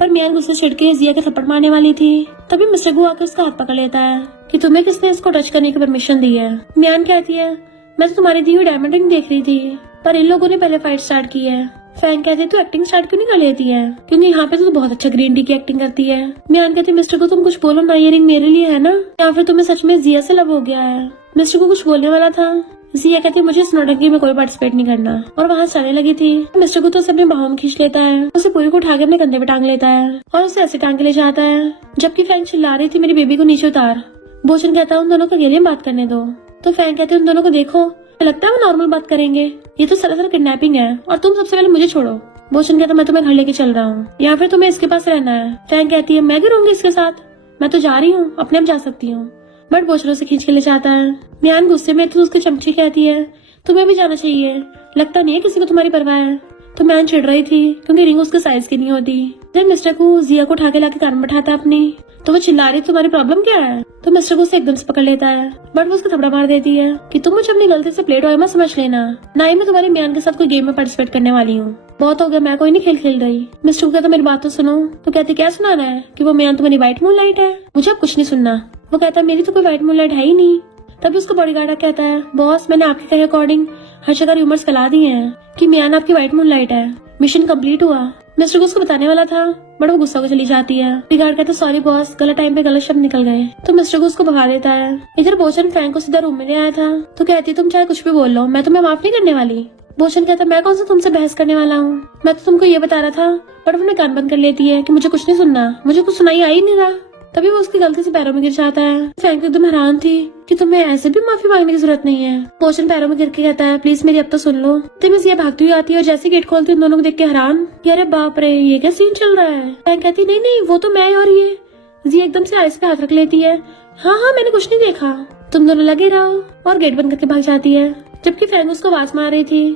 पर म्यान गुस्से से छिड़के जिया के थप्पड़ मारने वाली थी। तभी मिस्टर गु आकर उसका हाथ पकड़ लेता है कि तुम्हें किसने इसको टच करने की परमिशन दी है। म्यान कहती है मैं तो तुम्हारी दी हुई डायमंड रिंग देख रही थी, पर इन लोगों ने पहले फाइट स्टार्ट की है। फैंग कहते तू एक्टिंग स्टार्ट क्यों नहीं कर लेती है, क्योंकि यहाँ पे तो बहुत अच्छा ग्रीन टी की एक्टिंग करती है। म्यान कहते मिस्टर को तुम कुछ बोलो ना, ये रिंग मेरे लिए है ना, या फिर तुम्हें सच में जिया से लव हो गया है। मिस्टर को कुछ बोलने वाला था, जिया कहती मुझे इस नौटंकी में कोई पार्टिसिपेट नहीं करना, और वहाँ चलने लगी थी। मिस्टर को तो उसे अपने बाहों में खींच लेता है, उसे पूरी को उठा के अपने कंधे पे टांग लेता है और उसे ऐसे टांग के ले जाता है, जबकि फैंग चिल्ला रही थी मेरी बेबी को नीचे उतार। बोचन कहता है उन दोनों को अकेले बात करने दो, तो फैंग कहते उन दोनों को देखो, लगता है वो नॉर्मल बात करेंगे, ये तो सरासर किडनैपिंग है और तुम सबसे पहले मुझे छोड़ो। बोचन कहता मैं तुम्हें घर लेके चल रहा हूँ, या फिर तुम्हें इसके पास रहना है। फैंग कहती है मैं क्यों रहूंगी इसके साथ, मैं तो जा रही हूँ, अपने आप जा सकती हूँ। बट बोचनों से खींच के ले जाता है। म्यान गुस्से में तो उसकी चमची कहती है तुम्हें भी जाना चाहिए, लगता नहीं है किसी को तुम्हारी परवाह है। तो मैन चिढ़ रही थी क्योंकि रिंग उसके साइज की नहीं होती। जब मिस्टर को जिया को उठा के लाके कान में बैठाता अपनी, तो वो चिल्ला रही तुम्हारी प्रॉब्लम क्या है। तो मिस्टर को उसे एकदम से पकड़ लेता है, बट वो उसको थपड़ा मार देती है कि तुम मुझे अपनी गलती से प्लेट ऑयल मत समझ लेना, ना ही मैं तुम्हारे म्यान के साथ कोई गेम में पार्टिसिपेट करने वाली हूँ, बहुत हो गया, मैं कोई नहीं खेल खेल रही। मिस्टर को कहता मेरी बात तो सुनो। तो कहते क्या सुनाना है कि वो म्यान तुम्हारी व्हाइट मूनलाइट है, मुझे अब कुछ नहीं सुनना। वो कहता मेरी तो कोई व्हाइट मूनलाइट है ही नहीं। तभी उसको बॉडीगार्ड कहता है बॉस मैंने आपके कहे अकॉर्डिंग हर जगह रूमर्स फैला दिए हैं कि म्यान आपकी व्हाइट मूनलाइट है, मिशन कंप्लीट हुआ। मिस्टर को उसको बताने वाला था, बट वो गुस्सा को चली जाती है। बॉडीगार्ड कहता सॉरी बॉस, गलत टाइम पे गलत शब्द निकल गए। तो मिस्टर को उसको भगा देता है। इधर बोचन फैंग को सीधा रूम में ले आया था, तो कहती तुम चाहे कुछ भी बोल लो, मैं तुम्हें माफ नहीं करने वाली। बोचन कहता मैं कौन सा तुमसे बहस करने वाला हूँ, मैं तो तुमको ये बता रहा था, बट उन्हें कान बंद कर लेती है कि मुझे कुछ नहीं सुनना, मुझे कुछ सुनाई आ ही नहीं रहा। तभी वो उसकी गलती से पैरों में गिर जाता है। फैंग एकदम हैरान थी कि तुम्हें ऐसे भी माफी मांगने की जरूरत नहीं है। बोशन पैरों में गिर के कहता है प्लीज मेरी अब तो सुन लो। तभी जिया भागती हुई आती है और जैसे गेट खोलती है उन दोनों को देख के हैरान, अरे बाप रे ये क्या सीन चल रहा है। फैंग कहती नहीं नहीं वो तो मैं और ये। जिया एकदम से आइस पे हाथ रख लेती है, हाँ हाँ मैंने कुछ नहीं देखा, तुम दोनों लगे रहो, और गेट बंद करके भाग जाती है। जबकि फैंग उसको आवाज मार रही थी।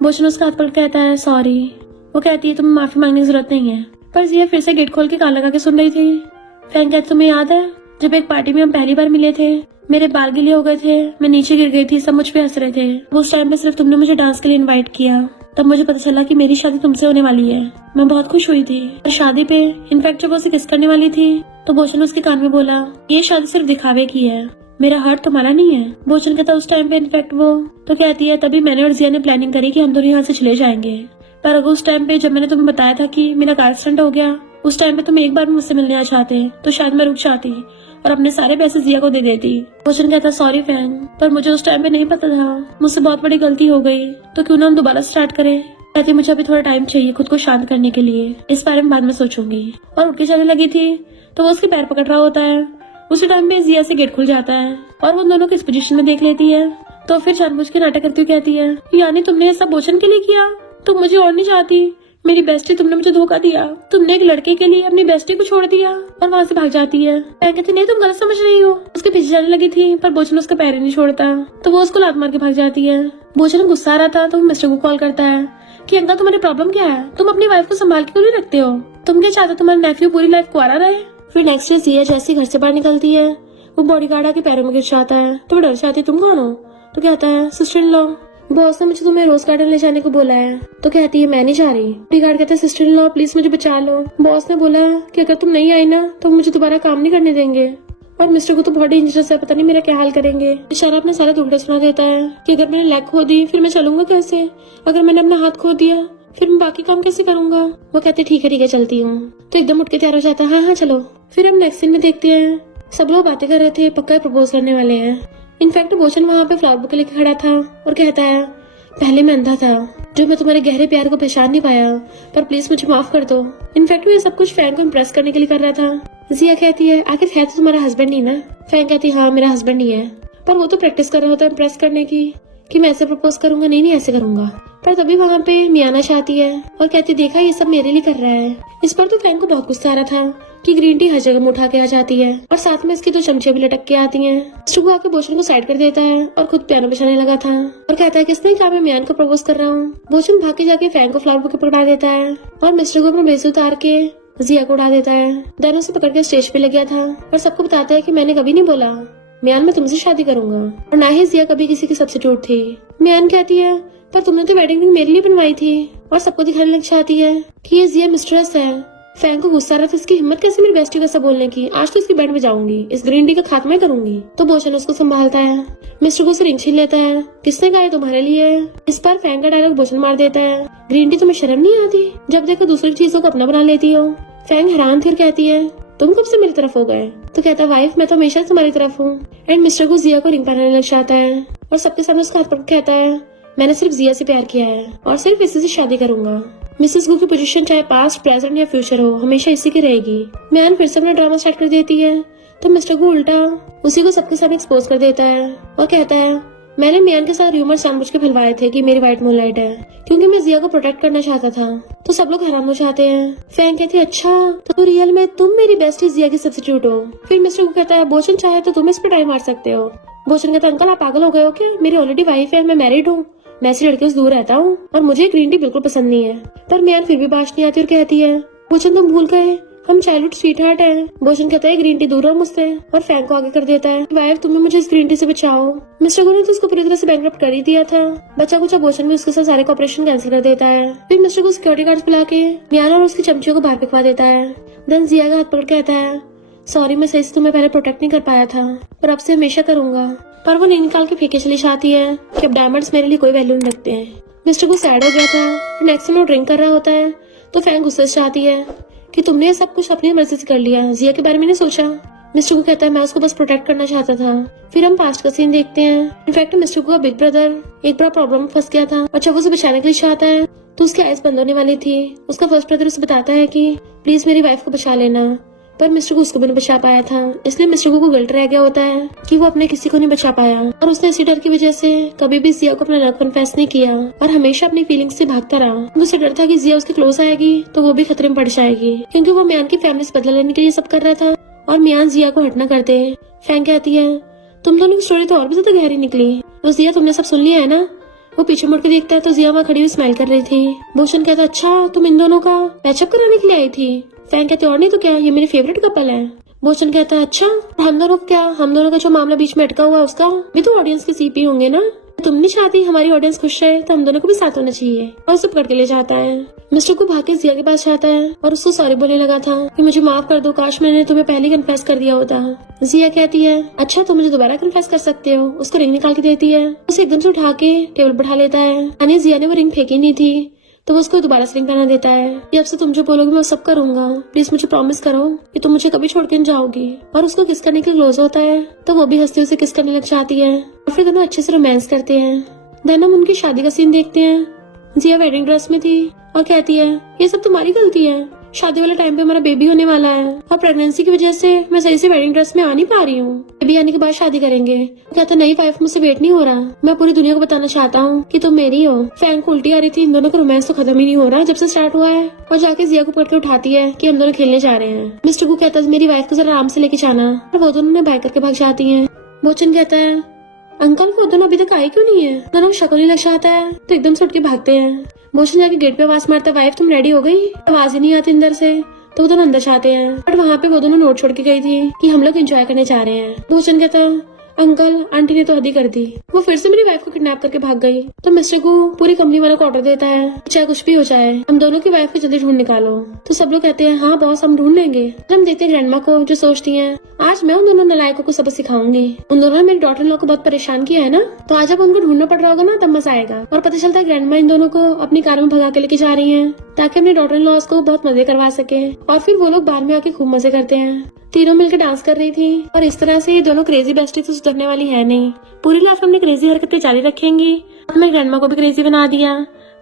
बोशन उसका हाथ पकड़ कहता है सॉरी। वो कहती है तुम्हें माफी मांगने की जरूरत नहीं है। पर जिया फिर से गेट खोल के कान लगा के सुन रही थी। फैंग कहती तुम्हें याद है जब एक पार्टी में हम पहली बार मिले थे, मेरे बाल गीले हो गए थे, मैं नीचे गिर गई थी, सब मुझ पे हंस रहे थे। उस टाइम पे सिर्फ तुमने मुझे डांस के लिए इनवाइट किया, तब मुझे पता चला कि मेरी शादी तुमसे होने वाली है। मैं बहुत खुश हुई थी। और शादी पे इनफैक्ट जब वो उसे किस करने वाली थी तो बोशन उसके कान में बोला ये शादी सिर्फ दिखावे की है, मेरा हार्ट तुम्हारा नहीं है। बोशन कहता उस टाइम पे इनफैक्ट वो तो कहती है तभी मैंने और जिया ने प्लानिंग करी कि हम दोनों यहाँ से चले जाएंगे। पर अगर उस टाइम पे जब मैंने तुम्हें बताया था कि मेरा कार एक्सीडेंट हो गया, उस टाइम पे तुम एक बार भी मुझसे मिलने आ चाहते तो शायद मैं रुक जाती और अपने सारे पैसे जिया को दे देती। बोशन कहता सॉरी फैंग, पर मुझे उस टाइम पे नहीं पता था, मुझसे बहुत बड़ी गलती हो गई, तो क्यों ना हम दोबारा स्टार्ट करें। कहती मुझे अभी थोड़ा टाइम चाहिए खुद को शांत करने के लिए, इस बारे में बाद में सोचूंगी। और उठ के चलने लगी थी तो वो उसके पैर पकड़ रहा होता है। उसी टाइम पे जिया से गेट खुल जाता है और वो दोनों को इस पोजीशन में देख लेती है। तो फिर जानबूझ के नाटक करती हुई कहती है यानी तुमने ये सब बोशन के लिए किया, तुम मुझे और नहीं चाहती, मेरी बेस्टी तुमने मुझे धोखा दिया, तुमने एक लड़के के लिए अपनी बेस्टी को छोड़ दिया। और वहाँ से भाग जाती है। कहती नहीं तुम गलत समझ रही हो। उसके पीछे जाने लगी थी पर बोशन उसका पैर ही नहीं छोड़ता, तो वो उसको लात मार के भाग जाती है। बोशन गुस्सा आ रहा था तो वो मिस्टर को कॉल करता है कि अंकल तुम्हारी प्रॉब्लम क्या है, तुम अपनी वाइफ को संभाल के क्यों नहीं रखते हो, तुम क्या चाहते हो तुम्हारा नेफ्यू पूरी लाइफ कुआरा रहे। फिर नेक्स्ट डे जिया जैसे घर से बाहर निकलती है वो बॉडीगार्ड आके पैरों में गिर जाता है। तो वो डर जाती है तुम कौन हो। तो कहता है सिस्टर इन लॉ, बॉस ने मुझे तुम्हें रोज गार्डन ले जाने को बोला है। तो कहती है मैं नहीं जा रही। बॉडीगार्ड कहता है सिस्टर इन लॉ प्लीज मुझे बचा लो, बॉस ने बोला कि अगर तुम नहीं आई ना तो मुझे दोबारा काम नहीं करने देंगे, और मिस्टर को तो बहुत डेंजरस है, पता नहीं मेरा क्या हाल करेंगे। बेचारा अपने सारे दुख सुना देता है कि अगर मैंने लेग खो दी फिर मैं चलूंगा कैसे, अगर मैंने अपना हाथ खो दिया फिर मैं बाकी काम कैसे करूंगा। वो कहते ठीक है चलती हूँ। तो एकदम उठ के तैयार हो जाता है हाँ चलो। फिर हम नेक्स्ट सीन में देखते हैं सब लोग बातें कर रहे थे, पक्का प्रपोज करने वाले हैं। इनफैक्ट बोशन वहाँ पे फ्लावर बुके लेके खड़ा था और कहता है पहले मैं अंधा था जो मैं तुम्हारे गहरे प्यार को पहचान नहीं पाया, पर प्लीज मुझे माफ कर दो। इनफैक्ट वो ये सब कुछ फैन को इम्प्रेस करने के लिए कर रहा था। जिया कहती है आखिर है तो तुम्हारा हस्बैंड ही ना। फैन कहती है हाँ मेरा हस्बैंड ही है, पर वो तो प्रैक्टिस कर रहा होता है इम्प्रेस करने की कि मैं ऐसे प्रपोज करूंगा, नहीं ऐसे करूंगा। पर तभी वहाँ पे मियाना आती है और कहती देखा ये सब मेरे लिए कर रहा है। इस पर तो फैन को बहुत गुस्सा आ रहा था कि ग्रीन टी हर जगह में उठा के आ जाती है और साथ में इसकी दो चमचे भी लटक के आती हैं। सुबह आके बोशन को साइड कर देता है और खुद पियानो बजाने लगा था और कहता है किसने कहा मैं मियान को प्रपोज कर रहा हूँ। बोशन भाग के जाके फैन को फ्लावर बुके पकड़ा देता है और मिस्टर को अपना ब्लेजर उतार के जिया को उड़ा देता है। दोनों से पकड़ के स्टेज पे ले गया था और सबको बताता है कि मैंने कभी नहीं बोला मियान मैं तुमसे शादी करूंगा, और ना ही जिया कभी किसी की सब्स्टिट्यूट थी। मियान कहती है पर तुमने तो वेडिंग रिंग मेरे लिए बनवाई थी, और सबको दिखाने लग जाती है कि ये जिया मिस्ट्रेस है। फैंग को गुस्सा रहा था इसकी हिम्मत कैसे मेरी बेस्टी का सब बोलने की, आज तो इसकी बेड में जाऊंगी, इस ग्रीन टी का खात्मा करूंगी। तो बोशन उसको संभालता है। मिस्टर को उसे रिंग छीन लेता है, किसने कहा तुम्हारे लिए। इस बार फैंग का डायलॉग बोशन मार देता है ग्रीन टी तुम्हें शर्म नहीं आती, जब देखो दूसरी चीजों को अपना बना लेती हो। फैंग हैरान थी और कहती है तुम कब से मेरी तरफ हो गए। तो कहता वाइफ मैं तो हमेशा तुम्हारी तरफ हूँ। एंड मिस्टर को जिया को रिंग पहनाने लग जाता है और सबके सामने उसका हाथ पकड़ कहता है मैंने सिर्फ जिया से प्यार किया है और सिर्फ इसी से शादी करूंगा। मिसेस गु की पोजीशन चाहे पास्ट प्रेजेंट या फ्यूचर हो हमेशा इसी की रहेगी। मियान फिर से अपना ड्रामा स्टार्ट कर देती है तो मिस्टर को उल्टा उसी को सबके सामने एक्सपोज कर देता है और कहता है मैंने मियान के साथ रूमर जानबूझ के फैलवाए थे कि मेरी व्हाइट मूनलाइट है, क्योंकि मैं जिया को प्रोटेक्ट करना चाहता था। तो सब लोग हैरान हो जाते हैं। फैंग कहती है अच्छा तो रियल में तुम मेरी बेस्टी जिया की सब्स्टिट्यूट हो। फिर मिस्टर को कहता है बोशन चाहे तो तुम इस पर टाइम मार सकते हो। बोशन कहता है अंकल आप पागल हो गए हो क्या, मेरी ऑलरेडी वाइफ है, मैं मैरिड हूँ, मैं ऐसी लड़कियों से दूर रहता हूँ और मुझे ग्रीन टी बिल्कुल पसंद नहीं है। पर मियान फिर भी बात नहीं आती और कहती है बोशन तुम भूल गए हम चाइल्डहुड स्वीट हार्ट है। बोशन कहता है ग्रीन टी दूर रहो मुझसे और फैंग को आगे कर देता है वाइफ तुम्हें मुझे इस ग्रीन टी से बचाओ। मिस्टर ने तो उसको पूरी तरह से बैंकरप्ट कर ही दिया था। बच्चा कुछ बोशन भी उसके साथ सारे ऑपरेशन कैंसिल कर देता है। फिर मिस्टर को सिक्योरिटी गार्ड बुला के मियान और उसकी चमचियों को बाहर फेंकवा देता है। देन जिया का हाथ पकड़ कहता है सॉरी मैं सही से तुम्हें पहले प्रोटेक्ट नहीं कर पाया था पर अब से हमेशा करूंगा। पर वो नहीं निकाल के फेंके चली जाती है कि अब डायमंड्स मेरे लिए कोई वैल्यू नहीं रखते हैं। मिस्टर को सैड हो गया था। नेक्स्ट टाइम वो ड्रिंक कर रहा होता है तो फैंग गुस्से से चाहती है कि तुमने ये सब कुछ अपनी मर्जी से कर लिया, जिया के बारे में नहीं सोचा। मिस्टर को कहता है मैं उसको बस प्रोटेक्ट करना चाहता था। फिर हम पास्ट का सीन देखते हैं। इनफैक्ट मिस्टर को बिग ब्रदर एक बड़ा प्रॉब्लम में फंस गया था और जब उसे बचाने के लिए चाहता है तो उसकी आइज बंद होने वाली थी। उसका फर्स्ट ब्रदर उसे बताता है कि प्लीज मेरी वाइफ को बचा लेना, पर मिस्टर को उसको भी नहीं बचा पाया था, इसलिए मिस्टर को गिल्ट रह गया होता है कि वो अपने किसी को नहीं बचा पाया और उसने इसी डर की वजह से कभी भी जिया को अपना लव कन्फेस नहीं किया और हमेशा अपनी फीलिंग्स से भागता रहा। उसे डर था कि जिया उसके क्लोज आएगी तो वो भी खतरे में पड़ जाएगी, क्योंकि वो मियान की फैमिली से बदला लेने के लिए सब कर रहा था और मियान जिया को हट न कर दे। फैंग कहती है तुम दोनों की स्टोरी तो और भी ज्यादा गहरी निकली। तो जिया तुमने सब सुन लिया है ना? वो पीछे मुड़ के देखता है तो जिया वहाँ खड़ी हुई स्माइल कर रही थी। भूषण कहता अच्छा तुम इन दोनों का पैचअप कराने के लिए आई थी। फैंग कहते और नहीं तो क्या, ये मेरी फेवरेट कपल है। भूषण कहता है अच्छा हम दोनों क्या, हम दोनों का जो मामला बीच में अटका हुआ है उसका भी तो ऑडियंस के सीपी होंगे ना। तुम नहीं चाहती हमारी ऑडियंस खुश रहे तो हम दोनों को भी साथ होना चाहिए। और उसे पकड़ के ले जाता है। मिस्टर को भाग के जिया के पास जाता है और उसको सॉरी बोलने लगा था कि मुझे माफ कर दो, काश मैंने तुम्हें पहले कन्फेस कर दिया होता। जिया कहती है अच्छा तुम मुझे दोबारा कन्फेस कर सकते हो। उसको रिंग निकाल के देती है, उसे एकदम से उठा के टेबल बैठा लेता है। यानी जिया ने वो रिंग फेंकी नहीं थी तो वो उसको दोबारा से रिंग पहना देता है। ये अब से तुम जो बोलोगे मैं सब करूंगा, प्लीज मुझे प्रॉमिस करो कि तुम मुझे कभी छोड़ के नहीं जाओगी। और उसको किस करने के लिए क्लोज होता है तो वो भी हंसते उसे किस करने लग जाती है और फिर दोनों अच्छे से रोमांस करते हैं। देन हम उनकी शादी का सीन देखते हैं। जिया वेडिंग ड्रेस में थी और कहती है ये सब तुम्हारी गलती है, शादी वाले टाइम पे हमारा बेबी होने वाला है और प्रेगनेंसी की वजह से मैं सही से वेडिंग ड्रेस में आ नहीं पा रही हूँ। बेबी आने के बाद शादी करेंगे। कहता नहीं वाइफ मुझसे वेट नहीं हो रहा, मैं पूरी दुनिया को बताना चाहता हूँ कि तुम मेरी हो। फैंग को उल्टी आ रही थी, इन दोनों का रोमांस तो खत्म ही नहीं हो रहा जब से स्टार्ट हुआ है। और जाके जिया को पकड़ के उठाती है कि हम दोनों खेलने जा रहे हैं। मिस्टर को कहता है मेरी वाइफ को जरा आराम से लेके जाना और वो दोनों ने बाय करके भाग जाती है। बोचन कहता है अंकल वो दोनों अभी तक आए क्यों नहीं है? दोनों को शक्ल ही लग जाता है तो एकदम से उठ के भागते हैं। बोचन जाके गेट पे आवाज मारता है वाइफ तुम रेडी हो गई? आवाज ही नहीं आती अंदर से तो वो दोनों अंदर जाते हैं। बट वहाँ पे वो दोनों नोट छोड़ के गई थी कि हम लोग एंजॉय करने जा रहे हैं। भूषण कहता अंकल आंटी ने तो हद ही कर दी, वो फिर से मेरी वाइफ को किडनैप करके भाग गई। तो मिस्टर को पूरी कंपनी वालों को ऑर्डर देता है चाहे कुछ भी हो जाए हम दोनों की वाइफ को जल्दी ढूंढ निकालो। तो सब लोग कहते हैं हाँ बॉस हम ढूंढ लेंगे। हम देखते हैं ग्रैंडमा को जो सोचती है आज मैं उन दोनों नालायकों को सबक सिखाऊंगी। उन दोनों ने मेरी डॉटर इन लॉ को बहुत परेशान किया है ना, तो आज जब उनको ढूंढना पड़ रहा होगा ना तब मजा आएगा। और पता चलता है ग्रैंडमा इन दोनों को अपनी कार में भगा के लेके जा रही है ताकि अपने डॉटर इन लॉज को बहुत मजे करवा सके। और फिर वो लोग बाहर में आके खूब मजे करते हैं। तीनों मिलकर डांस कर रही थी और इस तरह से ये दोनों क्रेजी बेस्टी तो सुधरने वाली है नहीं। पूरी लाइफ में अपनी क्रेजी हरकतें जारी रखेंगी। हमने ग्रैंडमा को भी क्रेजी बना दिया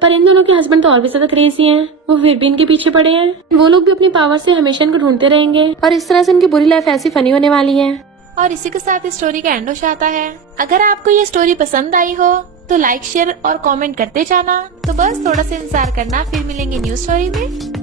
पर इन दोनों के हस्बैंड तो और भी ज्यादा क्रेजी हैं। वो फिर भी इनके पीछे पड़े हैं। वो लोग भी अपनी पावर से हमेशा इनको ढूंढते रहेंगे और इस तरह से इनकी पूरी लाइफ ऐसी फनी होने वाली है। और इसी के साथ इस स्टोरी का एंड हो जाता है। अगर आपको ये स्टोरी पसंद आई हो तो लाइक शेयर और कमेंट करते जाना। तो बस थोड़ा सा इंतजार करना, फिर मिलेंगे न्यू स्टोरी में।